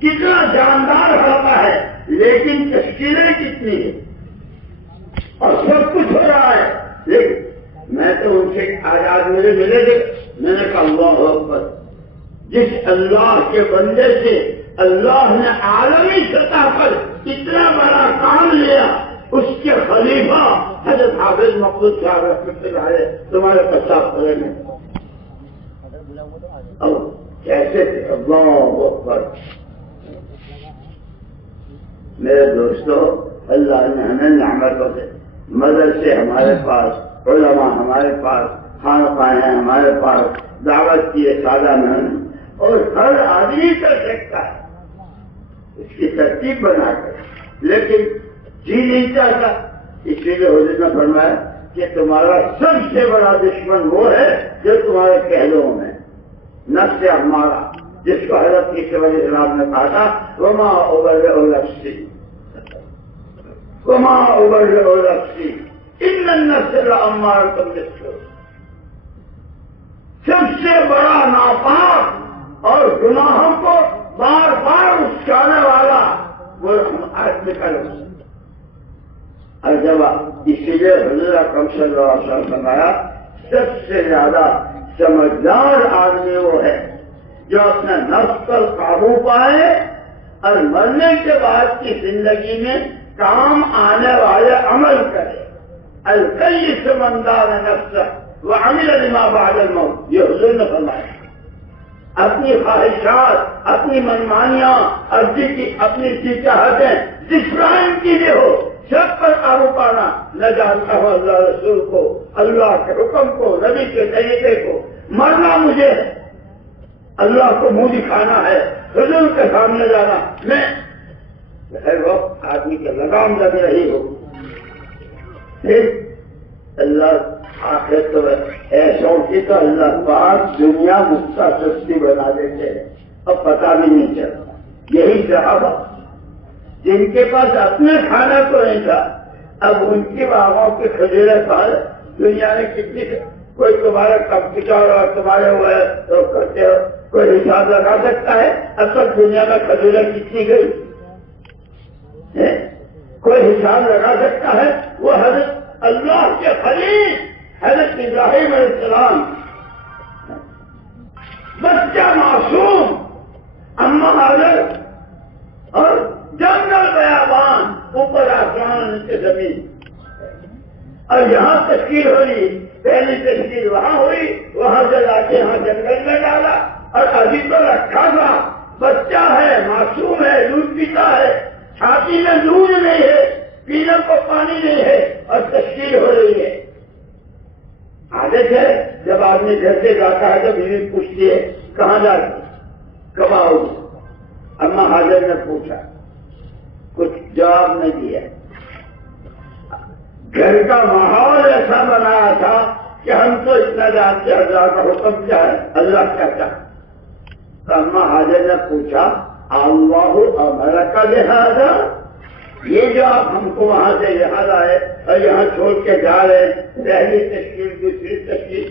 کتنا جاندار ہوتا ہے، لیکن تشکیلیں کتنی ہیں اور سب کچھ ہو رہا ہے۔ لیکن میں تو ان سے آج ملے تھے، میں نے کہا اللہ اکبر، جس اللہ کے بندے سے اللہ نے عالمی سطح پر اتنا بڑا کام لیا، اس کے خلیفہ حضرت حافظ مقصود صاحب رحمۃ اللہ علیہ تمہارے قصاب کھڑے میں، اب کیسے تھے؟ اللہ اکبر۔ میرے دوستو، اللہ نے ہمیں نعمتوں سے، مدرسے ہمارے پاس، علماء ہمارے پاس، خانقاہیں ہمارے پاس، دعوت کی سادہ محنت، اور ہر آدمی کر سکتا ہے اس کی ترتیب بنا کر، لیکن جی نہیں چاہتا۔ اسی لیے حضور نے فرمایا کہ تمہارا سب سے بڑا دشمن وہ ہے جو تمہارے پہلوؤں میں نفس ہمارا، جس کو حضرت عیسیٰ علیہ السلام نے کہا تھا وما ابرئ نفسی وما ابرئ نفسی ان النفس لامارۃ بالسوء۔ سب سے بڑا ناپاک اور گناہوں کو بار بار اکسانے والا وہ آدمی کا نفس۔ اور جب اسی لیے حضور اکرم صلی اللہ علیہ وسلم نے فرمایا سب سے زیادہ سمجھدار آدمی وہ ہے جو اپنے نفس پر قابو پائے اور مرنے کے بعد کی زندگی میں کام آنے والے عمل کرے۔ الکیس من دان نفسہ وعمل لما بعد الموت، یہ حضور نے فرمایا۔ اپنی خواہشات، اپنی منمانیاں، اپنی سی چاہتیں جس لائن کی بھی ہو، سب پر قابو پانا۔ نہ جانتا ہوں اللہ رسول کو، اللہ کے حکم کو، نبی کے طریقے کو، مرنا مجھے ہے، اللہ کو منہ دکھانا ہے، حضور کے سامنے جانا، میں ہر وقت آدمی کے لگام لگ رہی ہو، پھر اللہ آخر تو ایسوں کی تو اللہ پاک دنیا مفتا سستی بنا دیتے ہیں، اب پتہ بھی نہیں چلتا۔ یہی صحابہ جن کے پاس اپنے کھانا تو نہیں تھا، اب ان کی باغوں کی کھجوریں کھا دنیا نے کتنی، کوئی تمہارے کمپیوٹر اور تمہارے ہوئے تو کرتے ہو، کوئی حساب لگا سکتا ہے اب تک دنیا میں کھجوریں کتنی گئی؟ کوئی حساب لگا سکتا ہے؟ وہ حضرت اللہ کے خلیل حضرت ابراہیم علیہ السلام بچہ معصوم، اما حاضر اور جنگل بیابان، اوپر آسمان سے زمین، اور یہاں تشکیل ہو رہی، پہلی تشکیل وہاں ہوئی، وہاں سے لا کے یہاں جنگل میں ڈالا، اور ابھی تو رکھا تھا، بچہ ہے، معصوم ہے، دودھ پیتا ہے، چھاتی میں دودھ نہیں ہے، پینے کو پانی نہیں ہے، اور تشکیل ہو رہی ہے۔ عادت ہے جب آدمی گھر سے جاتا ہے تو بیوی پوچھتی ہے کہاں جا رہی، کب آؤ گی؟ اما حاضر نے پوچھا، کچھ جواب نہیں دیا۔ گھر کا ماحول ایسا بنایا تھا کہ ہم تو اتنا جانتے اللہ کا حکم کیا ہے، اللہ کیا چاہتا۔ تو اما حاضر نے پوچھا، اللہ امرک لہذا، یہ جو آپ ہم کو وہاں سے یہاں لائے اور یہاں چھوڑ کے جا رہے ہیں، پہلی تشکیل دوسری تشکیل،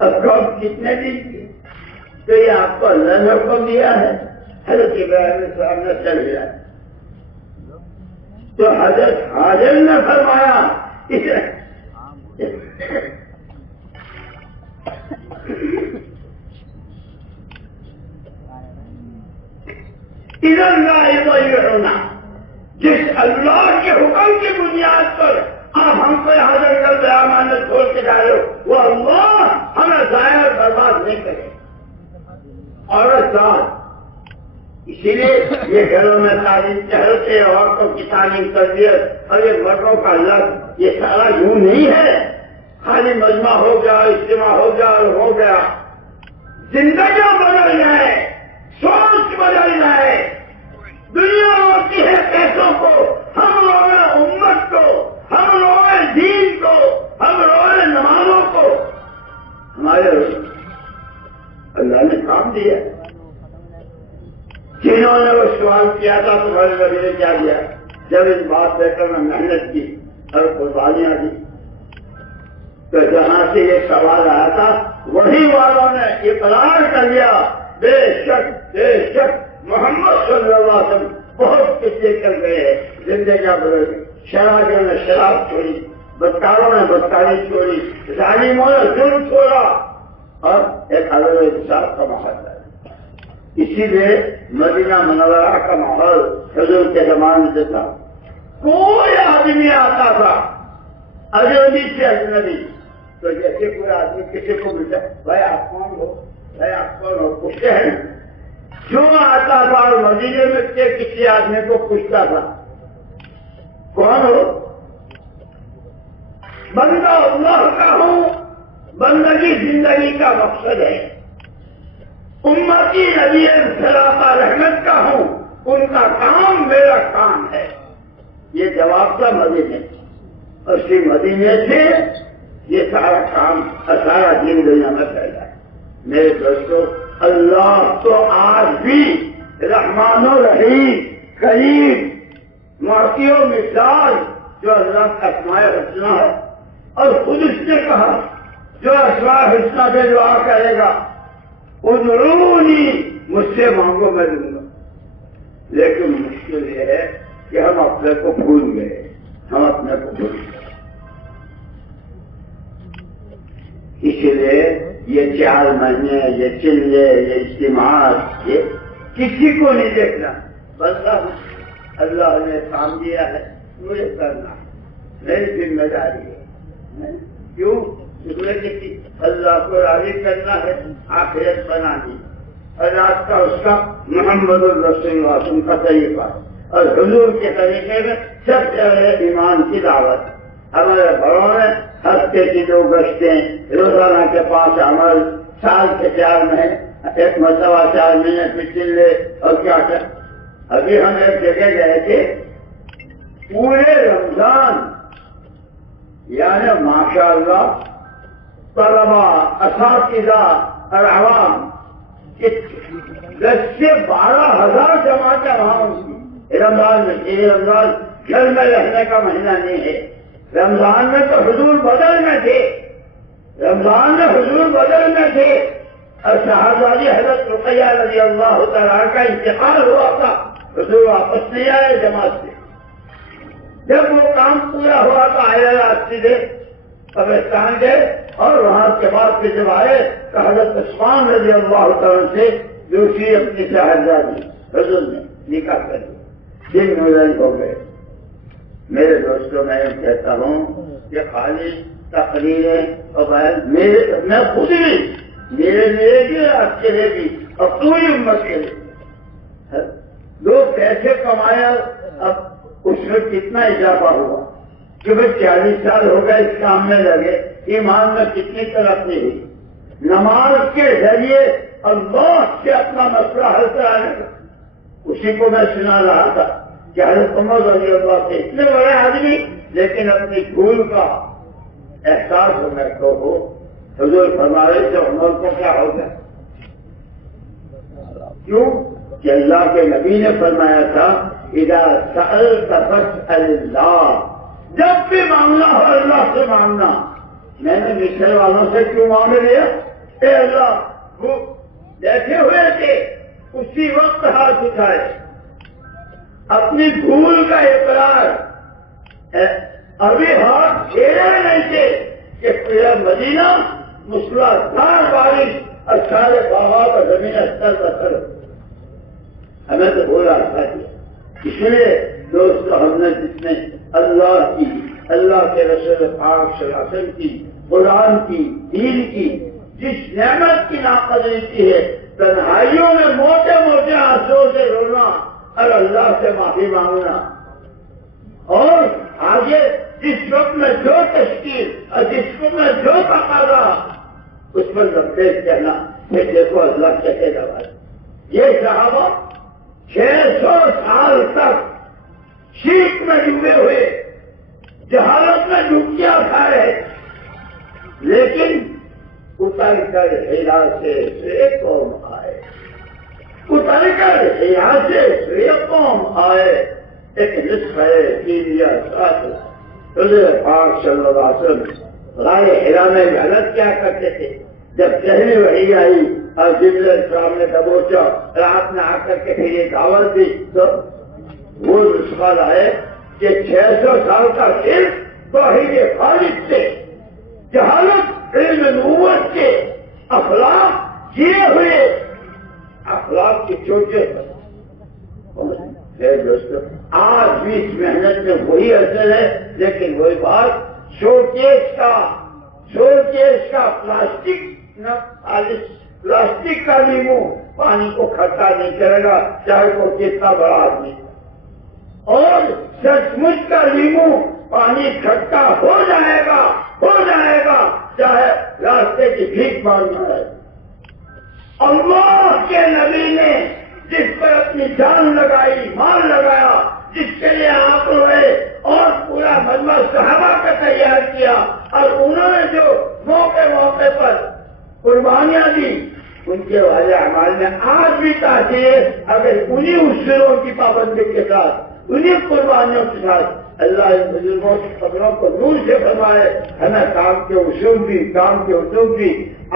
اب کب کتنے دن کی؟ تو یہ آپ کو اللہ نے حکم دیا ہے۔ حضرت ابراہیم علیہ السلام نے چل گیا، تو حضرت حاضر نے فرمایا ادھر ہونا، جس اللہ کے حکم کی بنیاد پر آپ ہم کو یہاں جنگل بیابان میں چھوڑ کے جا رہے ہو، وہ اللہ ہمیں ضائع اور برباد نہیں کرے۔ عورت ذات، اسی لیے یہ گھروں میں تعلیم چہرتے، عورتوں کی تعلیم تربیت، اور یہ مردوں کا لفظ، یہ سارا یوں نہیں ہے خالی مجمع ہو گیا، اجتماع ہو گیا اور ہو گیا۔ زندگیاں بدل جائے، سوچ بدل جائے۔ دنیا ہوتی ہے پیسوں کو، ہم لوگ امت کو، ہم لوگ دین کو، ہم لوگ نمازوں کو، ہمارے اللہ نے کام دیا۔ جنہوں نے وہ سوال کیا تھا تمہارے نبی نے کیا دیا؟ جب اس بات لے کر میں محنت کی اور قربانیاں دی، تو جہاں سے یہ سوال آیا تھا وہی والوں نے اقرار کر لیا، بے شک محمد صلی اللہ علیہ وسلم بہت کچھ لے کر گئے ہیں، زندگیاں بدل گئی۔ شرابیوں نے شراب چھوڑی، بدکاروں نے بدکاری چھوڑی، ظالموں نے ظلم چھوڑا، اور ایک عدل و انصاف کا ماحول ہے۔ اسی لیے مدینہ منورہ کا ماحول حضور کے زمانے سے تھا۔ کوئی آدمی آتا تھا اجنبی سے اجنبی، تو جیسے کوئی آدمی کسی کو ملتا، بھائی آپ کون ہو، بھائی آپ کون ہو، پوچھتے ہیں۔ جو آتا تھا اور مدینے میں سے کسی آدمی کو پوچھتا تھا کون ہو، بندہ اللہ کا ہوں، بندگی زندگی کا مقصد ہے، امتی نبی صلاح رحمت کا ہوں، ان کا کام میرا کام ہے۔ یہ جواب تھا مدینے، اور اسی مدینے سے یہ سارا کام اور سارا دین دنیا میں پھیلا ہے۔ میرے دوستوں، اللہ تو آج بھی رحمان و رحیم، کریم، معطی و مثال، جو اللہ کا اسماء حسنہ ہے، اور خود اس نے کہا جو اسماء حسنہ سے دعا کرے گا ادعونی، مجھ سے مانگو میں دوں گا۔ لیکن مشکل یہ ہے کہ ہم اپنے کو بھول گئے، ہم اپنے کو بھول گئے۔ اس لیے یہ 4 مہینے، یہ چلے، یہ اجتماعات، یہ کسی کو نہیں دیکھنا، بس اللہ نے کام دیا ہے، مجھے کرنا ہے، میری ذمہ داری ہے۔ کیوں؟ کسی اللہ کو راضی کرنا ہے، آخرت بنانی، اور آج کا اس کا محمد الرسول اللہ صلی اللہ علیہ وسلم کا طریقہ، اور حضور کے طریقے میں سب سے پہلے ایمان کی دعوت۔ ہمارے گھروں میں ہفتے کی 2 گشتیں، روزانہ کے 5 عمل، سال کے 4 مہینے، ایک مرتبہ 4 مہینے کے چلے، اور کیا کیا۔ ابھی ہم ایک جگہ گئے تھے، پورے رمضان، یعنی ماشاءاللہ طلبا، اساتذہ اور عوام 10 سے 12,000 جماعتیں وہاں ہوئی رمضان میں۔ یہ رمضان گھر میں رہنے کا مہینہ نہیں ہے، رمضان میں تو حضور بدل میں تھے، رمضان میں حضور بدل میں تھے، اور صحابہ حضرت رقیہ رضی اللہ تعالیٰ کا انتقال ہوا تھا، حضور واپس نہیں آئے جماعت سے، جب وہ کام پورا ہوا تو آئے سیدھے قبرستان گئے، اور وہاں کے بعد پھر جب آئے تو حضرت عثمان رضی اللہ تعالیٰ سے دوسری اپنی صاحبزادی حضور نے نکاح کر دیا، دن نوزن ہو گئے۔ میرے دوستوں میں کہتا ہوں کہ خالی تقریریں اور میں خود بھی، میرے لیے بھی آپ کے لیے بھی اور پوری امت کے لیے لوگ پیسے کمائے، اب اس میں کتنا اضافہ ہوا کہ بھائی 40 سال ہو گئے اس کام میں لگے، ایمان میں کتنی ترقی ہوئی، نماز کے ذریعے اللہ سے اپنا مسئلہ حل کرانے کا۔ اسی کو میں سنا رہا تھا کہ حضرت عمر رضی اللہ کے اتنے بڑے آدمی لیکن اپنی بھول کا احساس ہونے کو ہو، حضور فرما رہے تھے عمر کو کیا ہوگا؟ کیوں کہ اللہ کے نبی نے فرمایا تھا اذا سألت فاسأل اللہ، جب بھی مانگنا ہو اللہ سے مانگنا۔ میں نے مصر والوں سے کیوں مانگ لیا؟ اے اللہ، وہ بیٹھے ہوئے تھے اسی وقت ہاتھ اٹھائے، اپنی بھول کا اقرار، ابھی ہاتھ چھیڑے نہیں تھے کہ پورا مدینہ موسلادھار بارش اور سارے باغات اور زمین استر بسر، ہمیں تو بولا تھا اس لیے دوستو ہم نے جتنے اللہ کی، اللہ کے رسول پاک صلی اللہ علیہ وسلم کی، قرآن کی، دین کی جس نعمت کی ناقدری کی ہے، تنہائیوں میں موٹے موٹے آنسوں سے رونا اور اللہ سے معافی مانگنا، اور آگے جس وقت میں جو تشکیل اور جس وقت میں جو تقاضا اس پر لبیک کہنا، پھر دیکھو اللہ کہے گا۔ یہ صحابہ 600 سال تک شرک میں ڈوبے ہوئے، جہالت میں ڈبکیاں کھائے، لیکن اتر کر حرا سے سوئے قوم آئے، اتر کر حرا سے سوئے قوم آئے، ایک نصف ہے سیریا ساتھ حضور پاک صلی اللہ علیہ وسلم غار حرا میں محنت کیا کرتے تھے۔ جب پہلی وحی آئی اور جبرائیل السلام نے دبوچا، رات میں آ کر کے پھر یہ دعوت دی، تو وہ نسخہ لائے کہ 600 سال کا صرف توحید خالص سے، جہالت علم نبوت کے اخلاق کیے ہوئے اخلاق کی چوٹے پر۔ دوستو آج بھی اس محنت میں وہی اثر ہے، لیکن وہی بات شوکیس کا پلاسٹک کا لیمو پانی کو کھٹا نہیں کرے گا، چاہے وہ کتنا بڑا آدمی، اور سچ مچ کا لیمو پانی کھٹا ہو جائے گا چاہے راستے کی بھیک مانگنا ہے۔ اللہ کے نبی نے جس پر اپنی جان لگائی، مال لگایا، جس کے لیے آپ ہوئے اور پورا مجمع صحابہ کا تیار کیا، اور انہوں نے جو موقع پر قربانیاں دی، ان کے والے اعمال میں آج بھی تاثیر ہے۔ اگر انہی اصولوں کی پابندی کے ساتھ، انہی قربانیوں کے ساتھ اللہ ان بزرگوں کی قبروں کو نور سے فرمائے، ہمیں کام کے اصول بھی، کام کے اصول بھی،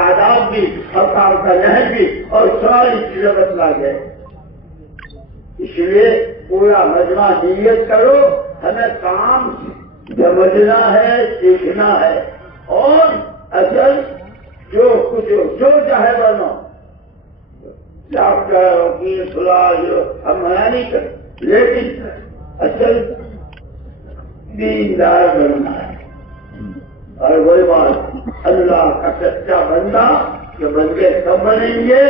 آداب بھی اور کام کا نہج بھی اور ساری چیزیں بتلا گئے۔ اس لیے پورا مجمع نیت کرو، ہمیں کام سمجھنا ہے، سیکھنا ہے، اور اصل جو چاہے بنو، ڈاکٹر وکیل فلاں ہم منع نہیں کرتے، لیکن اصل دیندار بننا ہے۔ اور وہی بات اللہ کا سچا بندہ کہ بندے کب بنیں گے؟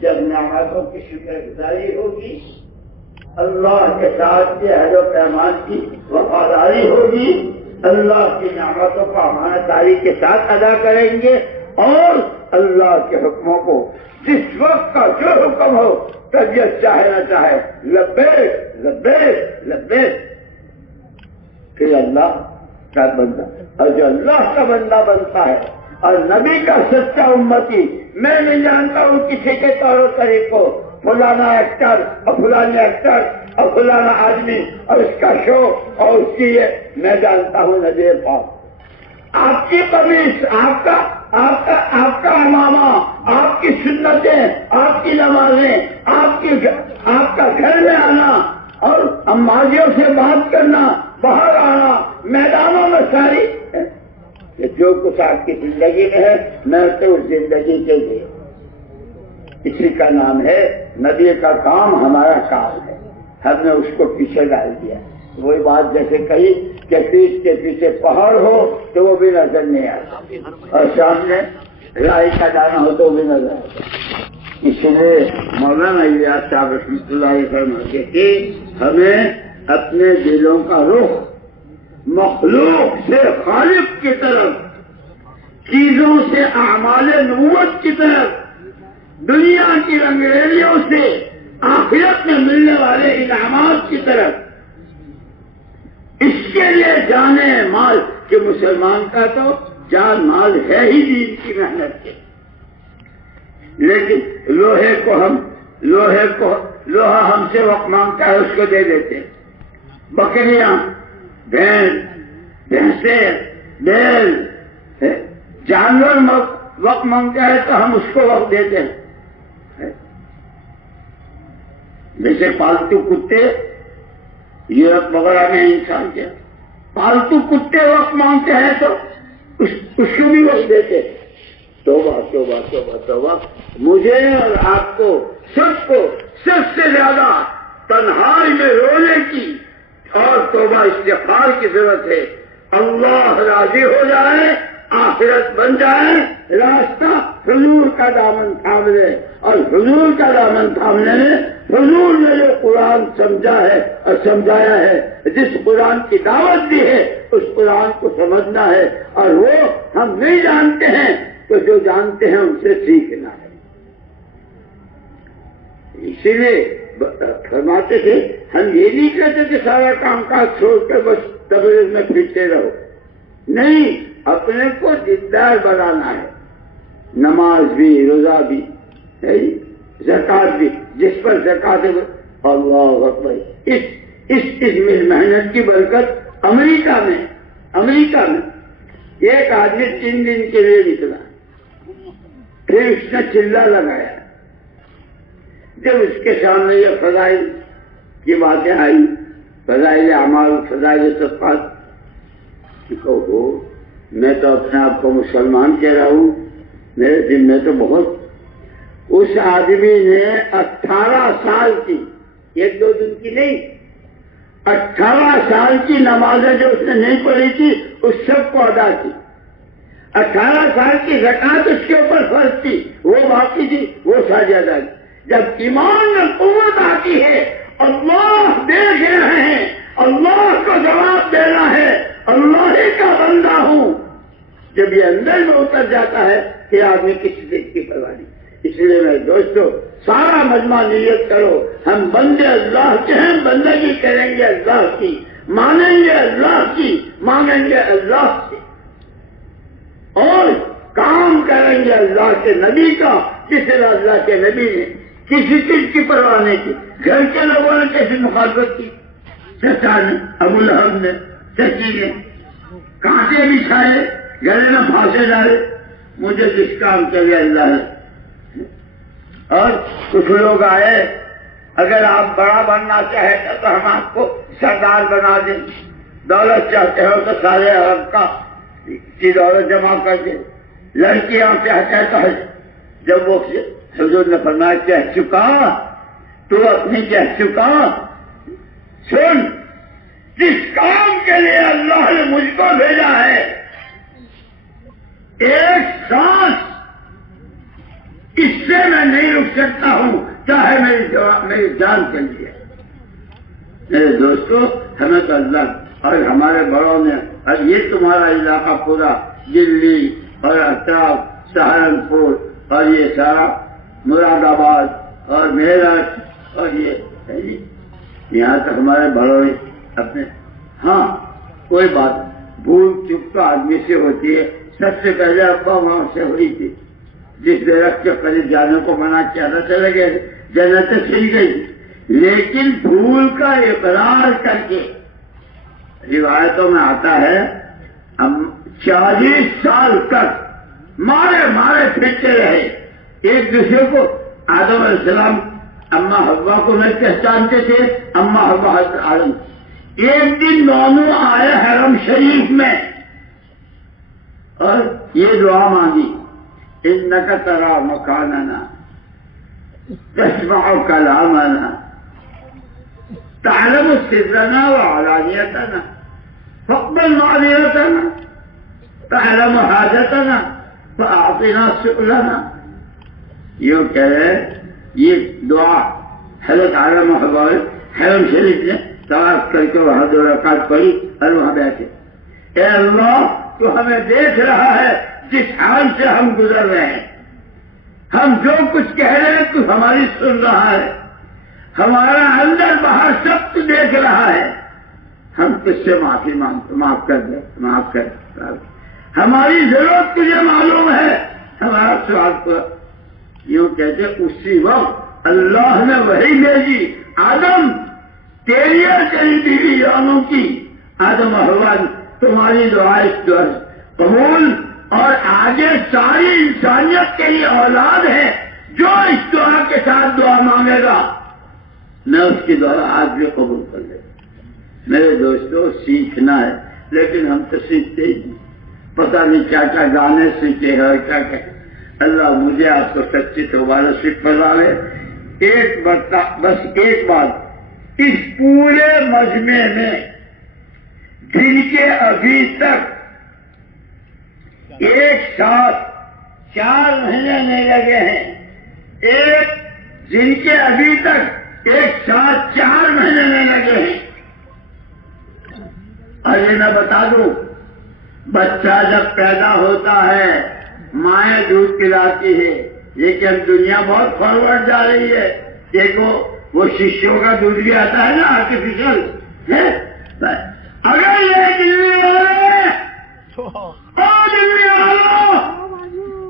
جب نعمتوں کی شکر گزاری ہوگی، اللہ کے ساتھ کے عہد و پیمان کی وفاداری ہوگی، اللہ کی نعمتوں کا امانت داری کے ساتھ ادا کریں گے، اور اللہ کے حکموں کو جس وقت کا جو حکم ہو، طبیعت چاہے نہ چاہے، لبیک لبیک لبیک، کہ اللہ کا بندہ، اور جو اللہ کا بندہ بنتا ہے اور نبی کا سچا امتی، میں نہیں جانتا ہوں کسی کے طور و طریقوں، فلانا ایکٹر اور فلانی ایکٹر اور فلانا آدمی اور اس کا شو اور اس کی یہ، میں جانتا ہوں نظیر پاک، آپ کی قمیص، آپ کا امامہ، آپ کی سنتیں، آپ کی نمازیں، آپ کا گھر میں آنا اور اماجیوں سے بات کرنا، باہر آنا، میدانوں میں ساری کہ جو کچھ آپ کی زندگی میں ہے میں تو اس زندگی کے لیے، اسی کا نام ہے نبی کا کام ہمارا کام ہے، ہم نے اس کو پیچھے ڈال دیا۔ وہی بات جیسے کہی کہ پیٹ کے پیچھے پہاڑ ہو تو وہ بھی نظر نہیں آتا، اور سامنے رائی کا دانا ہو تو وہ بھی نظر آتا۔ اس لیے مولانا الیاس صاحب رحمۃ اللہ علیہ فرماتے کہ ہمیں اپنے دلوں کا رخ مخلوق سے خالق کی طرف، چیزوں سے اعمال نبوت کی طرف، دنیا کی رنگریلیوں سے آخرت میں ملنے والے انعامات کی طرف، اس کے لیے جانے مال کہ مسلمان کا تو جان مال ہے ہی دین کی محنت کے، لیکن لوہا ہم سے وقت مانگتا ہے اس کو دے دیتے ہیں، بکریاں، بھینسیں، بیل، جانور وقت مانگتا ہے تو ہم اس کو وقت دیتے ہیں۔ جیسے پالتو کتے یورپ وغیرہ میں انسان کے پالتو کتے وقت مانگتے ہیں تو اس کو بھی وقت دیتے ہیں۔ توبہ توبہ توبہ توبہ، مجھے اور آپ کو سب سے زیادہ تنہائی میں رونے کی اور توبہ استغفار کی ضرورت ہے۔ اللہ راضی ہو جائے، آخرت بن جائے، راستہ حضور کا دامن تھام لے، اور حضور کا دامن تھامنے میں حضور نے جو قرآن سمجھا ہے اور سمجھایا ہے، جس قرآن کی دعوت دی ہے اس قرآن کو سمجھنا ہے، اور وہ ہم نہیں جانتے ہیں تو جو جانتے ہیں ان سے سیکھنا ہے۔ اسی لیے فرماتے تھے ہم یہ نہیں کہتے کہ سارا کام کاج چھوڑ کر بس تبلیغ میں پھرتے رہو، نہیں، اپنے کو دیندار بنانا ہے، نماز بھی، روزہ بھی، زکوٰۃ بھی، جس پر زکوٰۃ اللہ اکبر، اس محنت کی برکت امریکہ میں ایک آدمی 3 دن کے لیے نکلا، پھر اس نے چلا لگایا، جب اس کے سامنے یہ فضائل کی باتیں آئی، فضائل اعمال، فضائل صدقات، کہو میں تو اپنے آپ کو مسلمان کہہ رہا ہوں، میرے دل میں تو بہت، اس آدمی نے 18 سال کی، 1-2 دن کی نہیں، 18 سال کی نمازیں جو اس نے نہیں پڑھی تھی اس سب کو ادا کی، 18 سال کی زکوٰۃ اس کے اوپر فرض تھی، وہ باقی تھی، وہ ساری ادا کی۔ جب ایمان میں قوت آتی ہے، اللہ دیکھ رہے ہیں، اللہ کو جواب دینا ہے، اللہ ہی کا بندہ ہوں، جب یہ اندر میں اتر جاتا ہے کہ آدمی کسی چیز کی پرواہ نہیں۔ اس لیے میں دوستو سارا مجمع نیت کرو، ہم بندے اللہ کے ہیں، بندگی کریں گے اللہ کی، مانیں گے اللہ کی، مانگیں گے اللہ سے، اور کام کریں گے اللہ کے نبی کا، جس طرح اللہ کے نبی نے کسی چیز کی پرواہ نہیں کی۔ گھر کے لوگوں نے کیسی مخالفت کی، چچا نے، ابو لہب نے، چچی نے کانٹے بچھائے، گلے میں پھانسے ڈالے، مجھے جس کام کے لیے اللہ ہے۔ اور کچھ لوگ آئے، اگر آپ بڑا بننا چاہتے تو ہم آپ کو سردار بنا دیں، دولت چاہتے ہو تو سارے عرب کی دولت جمع کر دیں، لڑکیاں چاہتے ہیں تو جب وہ حضور نے فرمایا کہہ چکا تو اپنی کہہ چکا، سن جس کام کے لیے اللہ نے مجھ کو بھیجا ہے، ایک سانس اس سے میں نہیں رک سکتا ہوں، چاہے میری جان چل جائے۔ میرے دوستو ہمیں تو اللہ اور ہمارے بڑوں نے، اور یہ تمہارا علاقہ پورا دلی اور اطراف، سہارنپور اور یہ سارا مراد آباد اور میرٹھ اور یہ یہاں تک ہمارے بڑوں نے اپنے، ہاں کوئی بات بھول چک تو آدمی سے ہوتی ہے، سب سے پہلے ابا وہاں سے ہوئی تھی، جس درخت کے قریب جانے کو منع کیا تھا چلے گئے، جنت چھل گئی، لیکن بھول کا اقرار کر کے روایتوں میں آتا ہے 40 سال تک مارے پھرتے رہے، ایک دوسرے کو آدم علیہ السلام اما حوا کو نہیں پہچانتے تھے، اما حوا حضرت آدم، ایک دن دونوں آئے حرم شریف میں اور یہ دعا مانگی، انک تری مکاننا تسمع کلامنا تعلم سرنا وعلانیتنا فاقبل معذرتنا تعلم حاجتنا فاعطنا سؤلنا. یہ کہہ رہے یہ دعا حضرت عالم حرم شریف نے طواف کر کے وہاں 2 رکعت پڑھی اور وہاں بیٹھے. اے اللہ تو ہمیں دیکھ رہا ہے جس حال سے ہم گزر رہے ہیں، ہم جو کچھ کہہ رہے ہیں تو ہماری سن رہا ہے، ہمارا اندر باہر سب تو دیکھ رہا ہے. ہم تجھ سے معافی مانگتے، معاف کر دے، معاف کر. ہماری ضرورت تجھے معلوم ہے، ہمارا سوال کو یوں کہتے. اسی وقت اللہ نے وحی بھیجی، آدم تیری اور تیری بیوی یونوں کی، آدم و حوا تمہاری دعا قبول، اور آگے ساری انسانیت کے لیے اولاد ہے جو اس دعا کے ساتھ دعا مانگے گا میں اس کی دعا آج بھی قبول کر لے. میرے دوستوں سیکھنا ہے، لیکن ہم تو سیکھتے ہی نہیں، پتہ نہیں کیا کیا گانے سیکھے ہیں اور کیا کیا. اللہ مجھے آپ کو سچی توبہ نصیب فرمائے. ایک بس ایک بات، اس پورے مجمع میں جن کے ابھی تک ایک ساتھ 4 مہینے نہیں لگے ہیں، جن کے ابھی تک ایک ساتھ 4 مہینے نہیں لگے ہیں، اور یہ میں بتا دوں بچہ جب پیدا ہوتا ہے مائیں دودھ پلاتی ہے، لیکن دنیا بہت فارورڈ جا رہی ہے. دیکھو وہ شیشوں کا دودھ بھی آتا ہے نا آرٹیفیشل. اگر یہ دلی والوں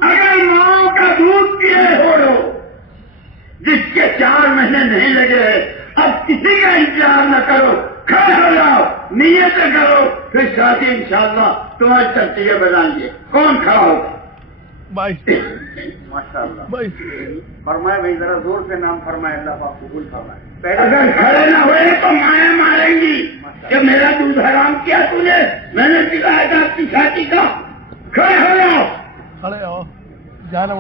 اگر ماؤں کا دودھ پیے ہو جس کے 4 مہینے نہیں لگے، اب کسی کا انتظار نہ کرو، کھڑے ہو جاؤ، نیتیں کرو، پھر شادی انشاءاللہ تمہاری ترتیبیں بنائیں گے. کون کھڑا ہوگا؟ ماشاء اللہ فرمائے بھائی، ذرا زور سے نام فرمائے. اللہ پاک قبول فرمائے. اگر کھڑے نہ ہوئے تو مائیں ماریں گی کہ میرا دودھ حرام کیا تم نے، میں نے سکھایا تھا آپ کی شادی کا. کھڑے ہو جاؤ، کھڑے ہو.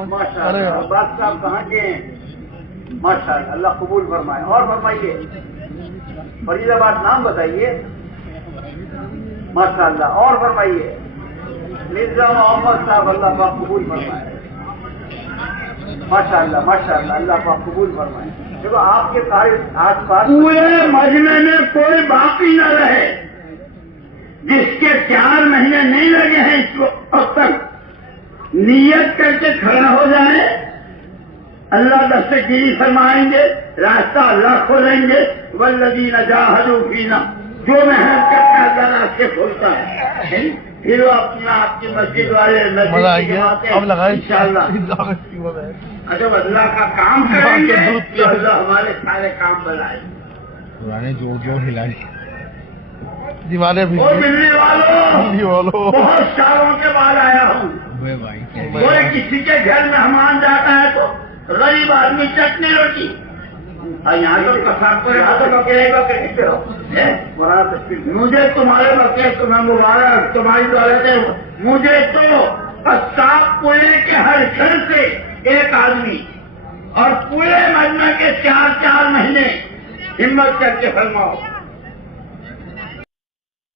ماشاء اللہ. بات صاحب کہاں کے ہیں؟ ماشاء اللہ، اللہ قبول فرمائے. اور فرمائیے، فرید آباد نام بتائیے. ماشاء اللہ. اور فرمائیے مرزا محمد صاحب، اللہ پاک قبول فرمائے. ماشاء اللہ ماشاء اللہ، اللہ پاک قبول فرمائے. دیکھو آپ کے آس پاس پورے مجمع میں کوئی باقی نہ رہے جس کے 4 مہینے نہیں لگے ہیں اس وقت تک، نیت کر کے کھڑا ہو جائے. اللہ دستگیری فرمائیں گے، راستہ اللہ کھولیں گے. والذین جاہدوا فینا، جو محنت کرتا ہے اللہ راستے کھولتا ہے. پھر وہ اپنا آپ کی مسجد والے انشاءاللہ جب اللہ کا کام کریں گے تو اللہ ہمارے سارے کام بنائے. پرانے جوڑ ہلائے دیواریں بھی. ملنے والوں بہت سالوں کے بعد آیا ہوں. کوئی کسی کے گھر مہمان جاتا ہے تو غریب آدمی چٹنی روٹی، اور یہاں تو مجھے تمہارے بقے تمہیں مبارک، تمہاری دولت ہے. مجھے تو صاف پورے کے ہر گھر سے ایک آدمی اور پورے مجمع کے 4 مہینے ہمت کر کے فرماؤ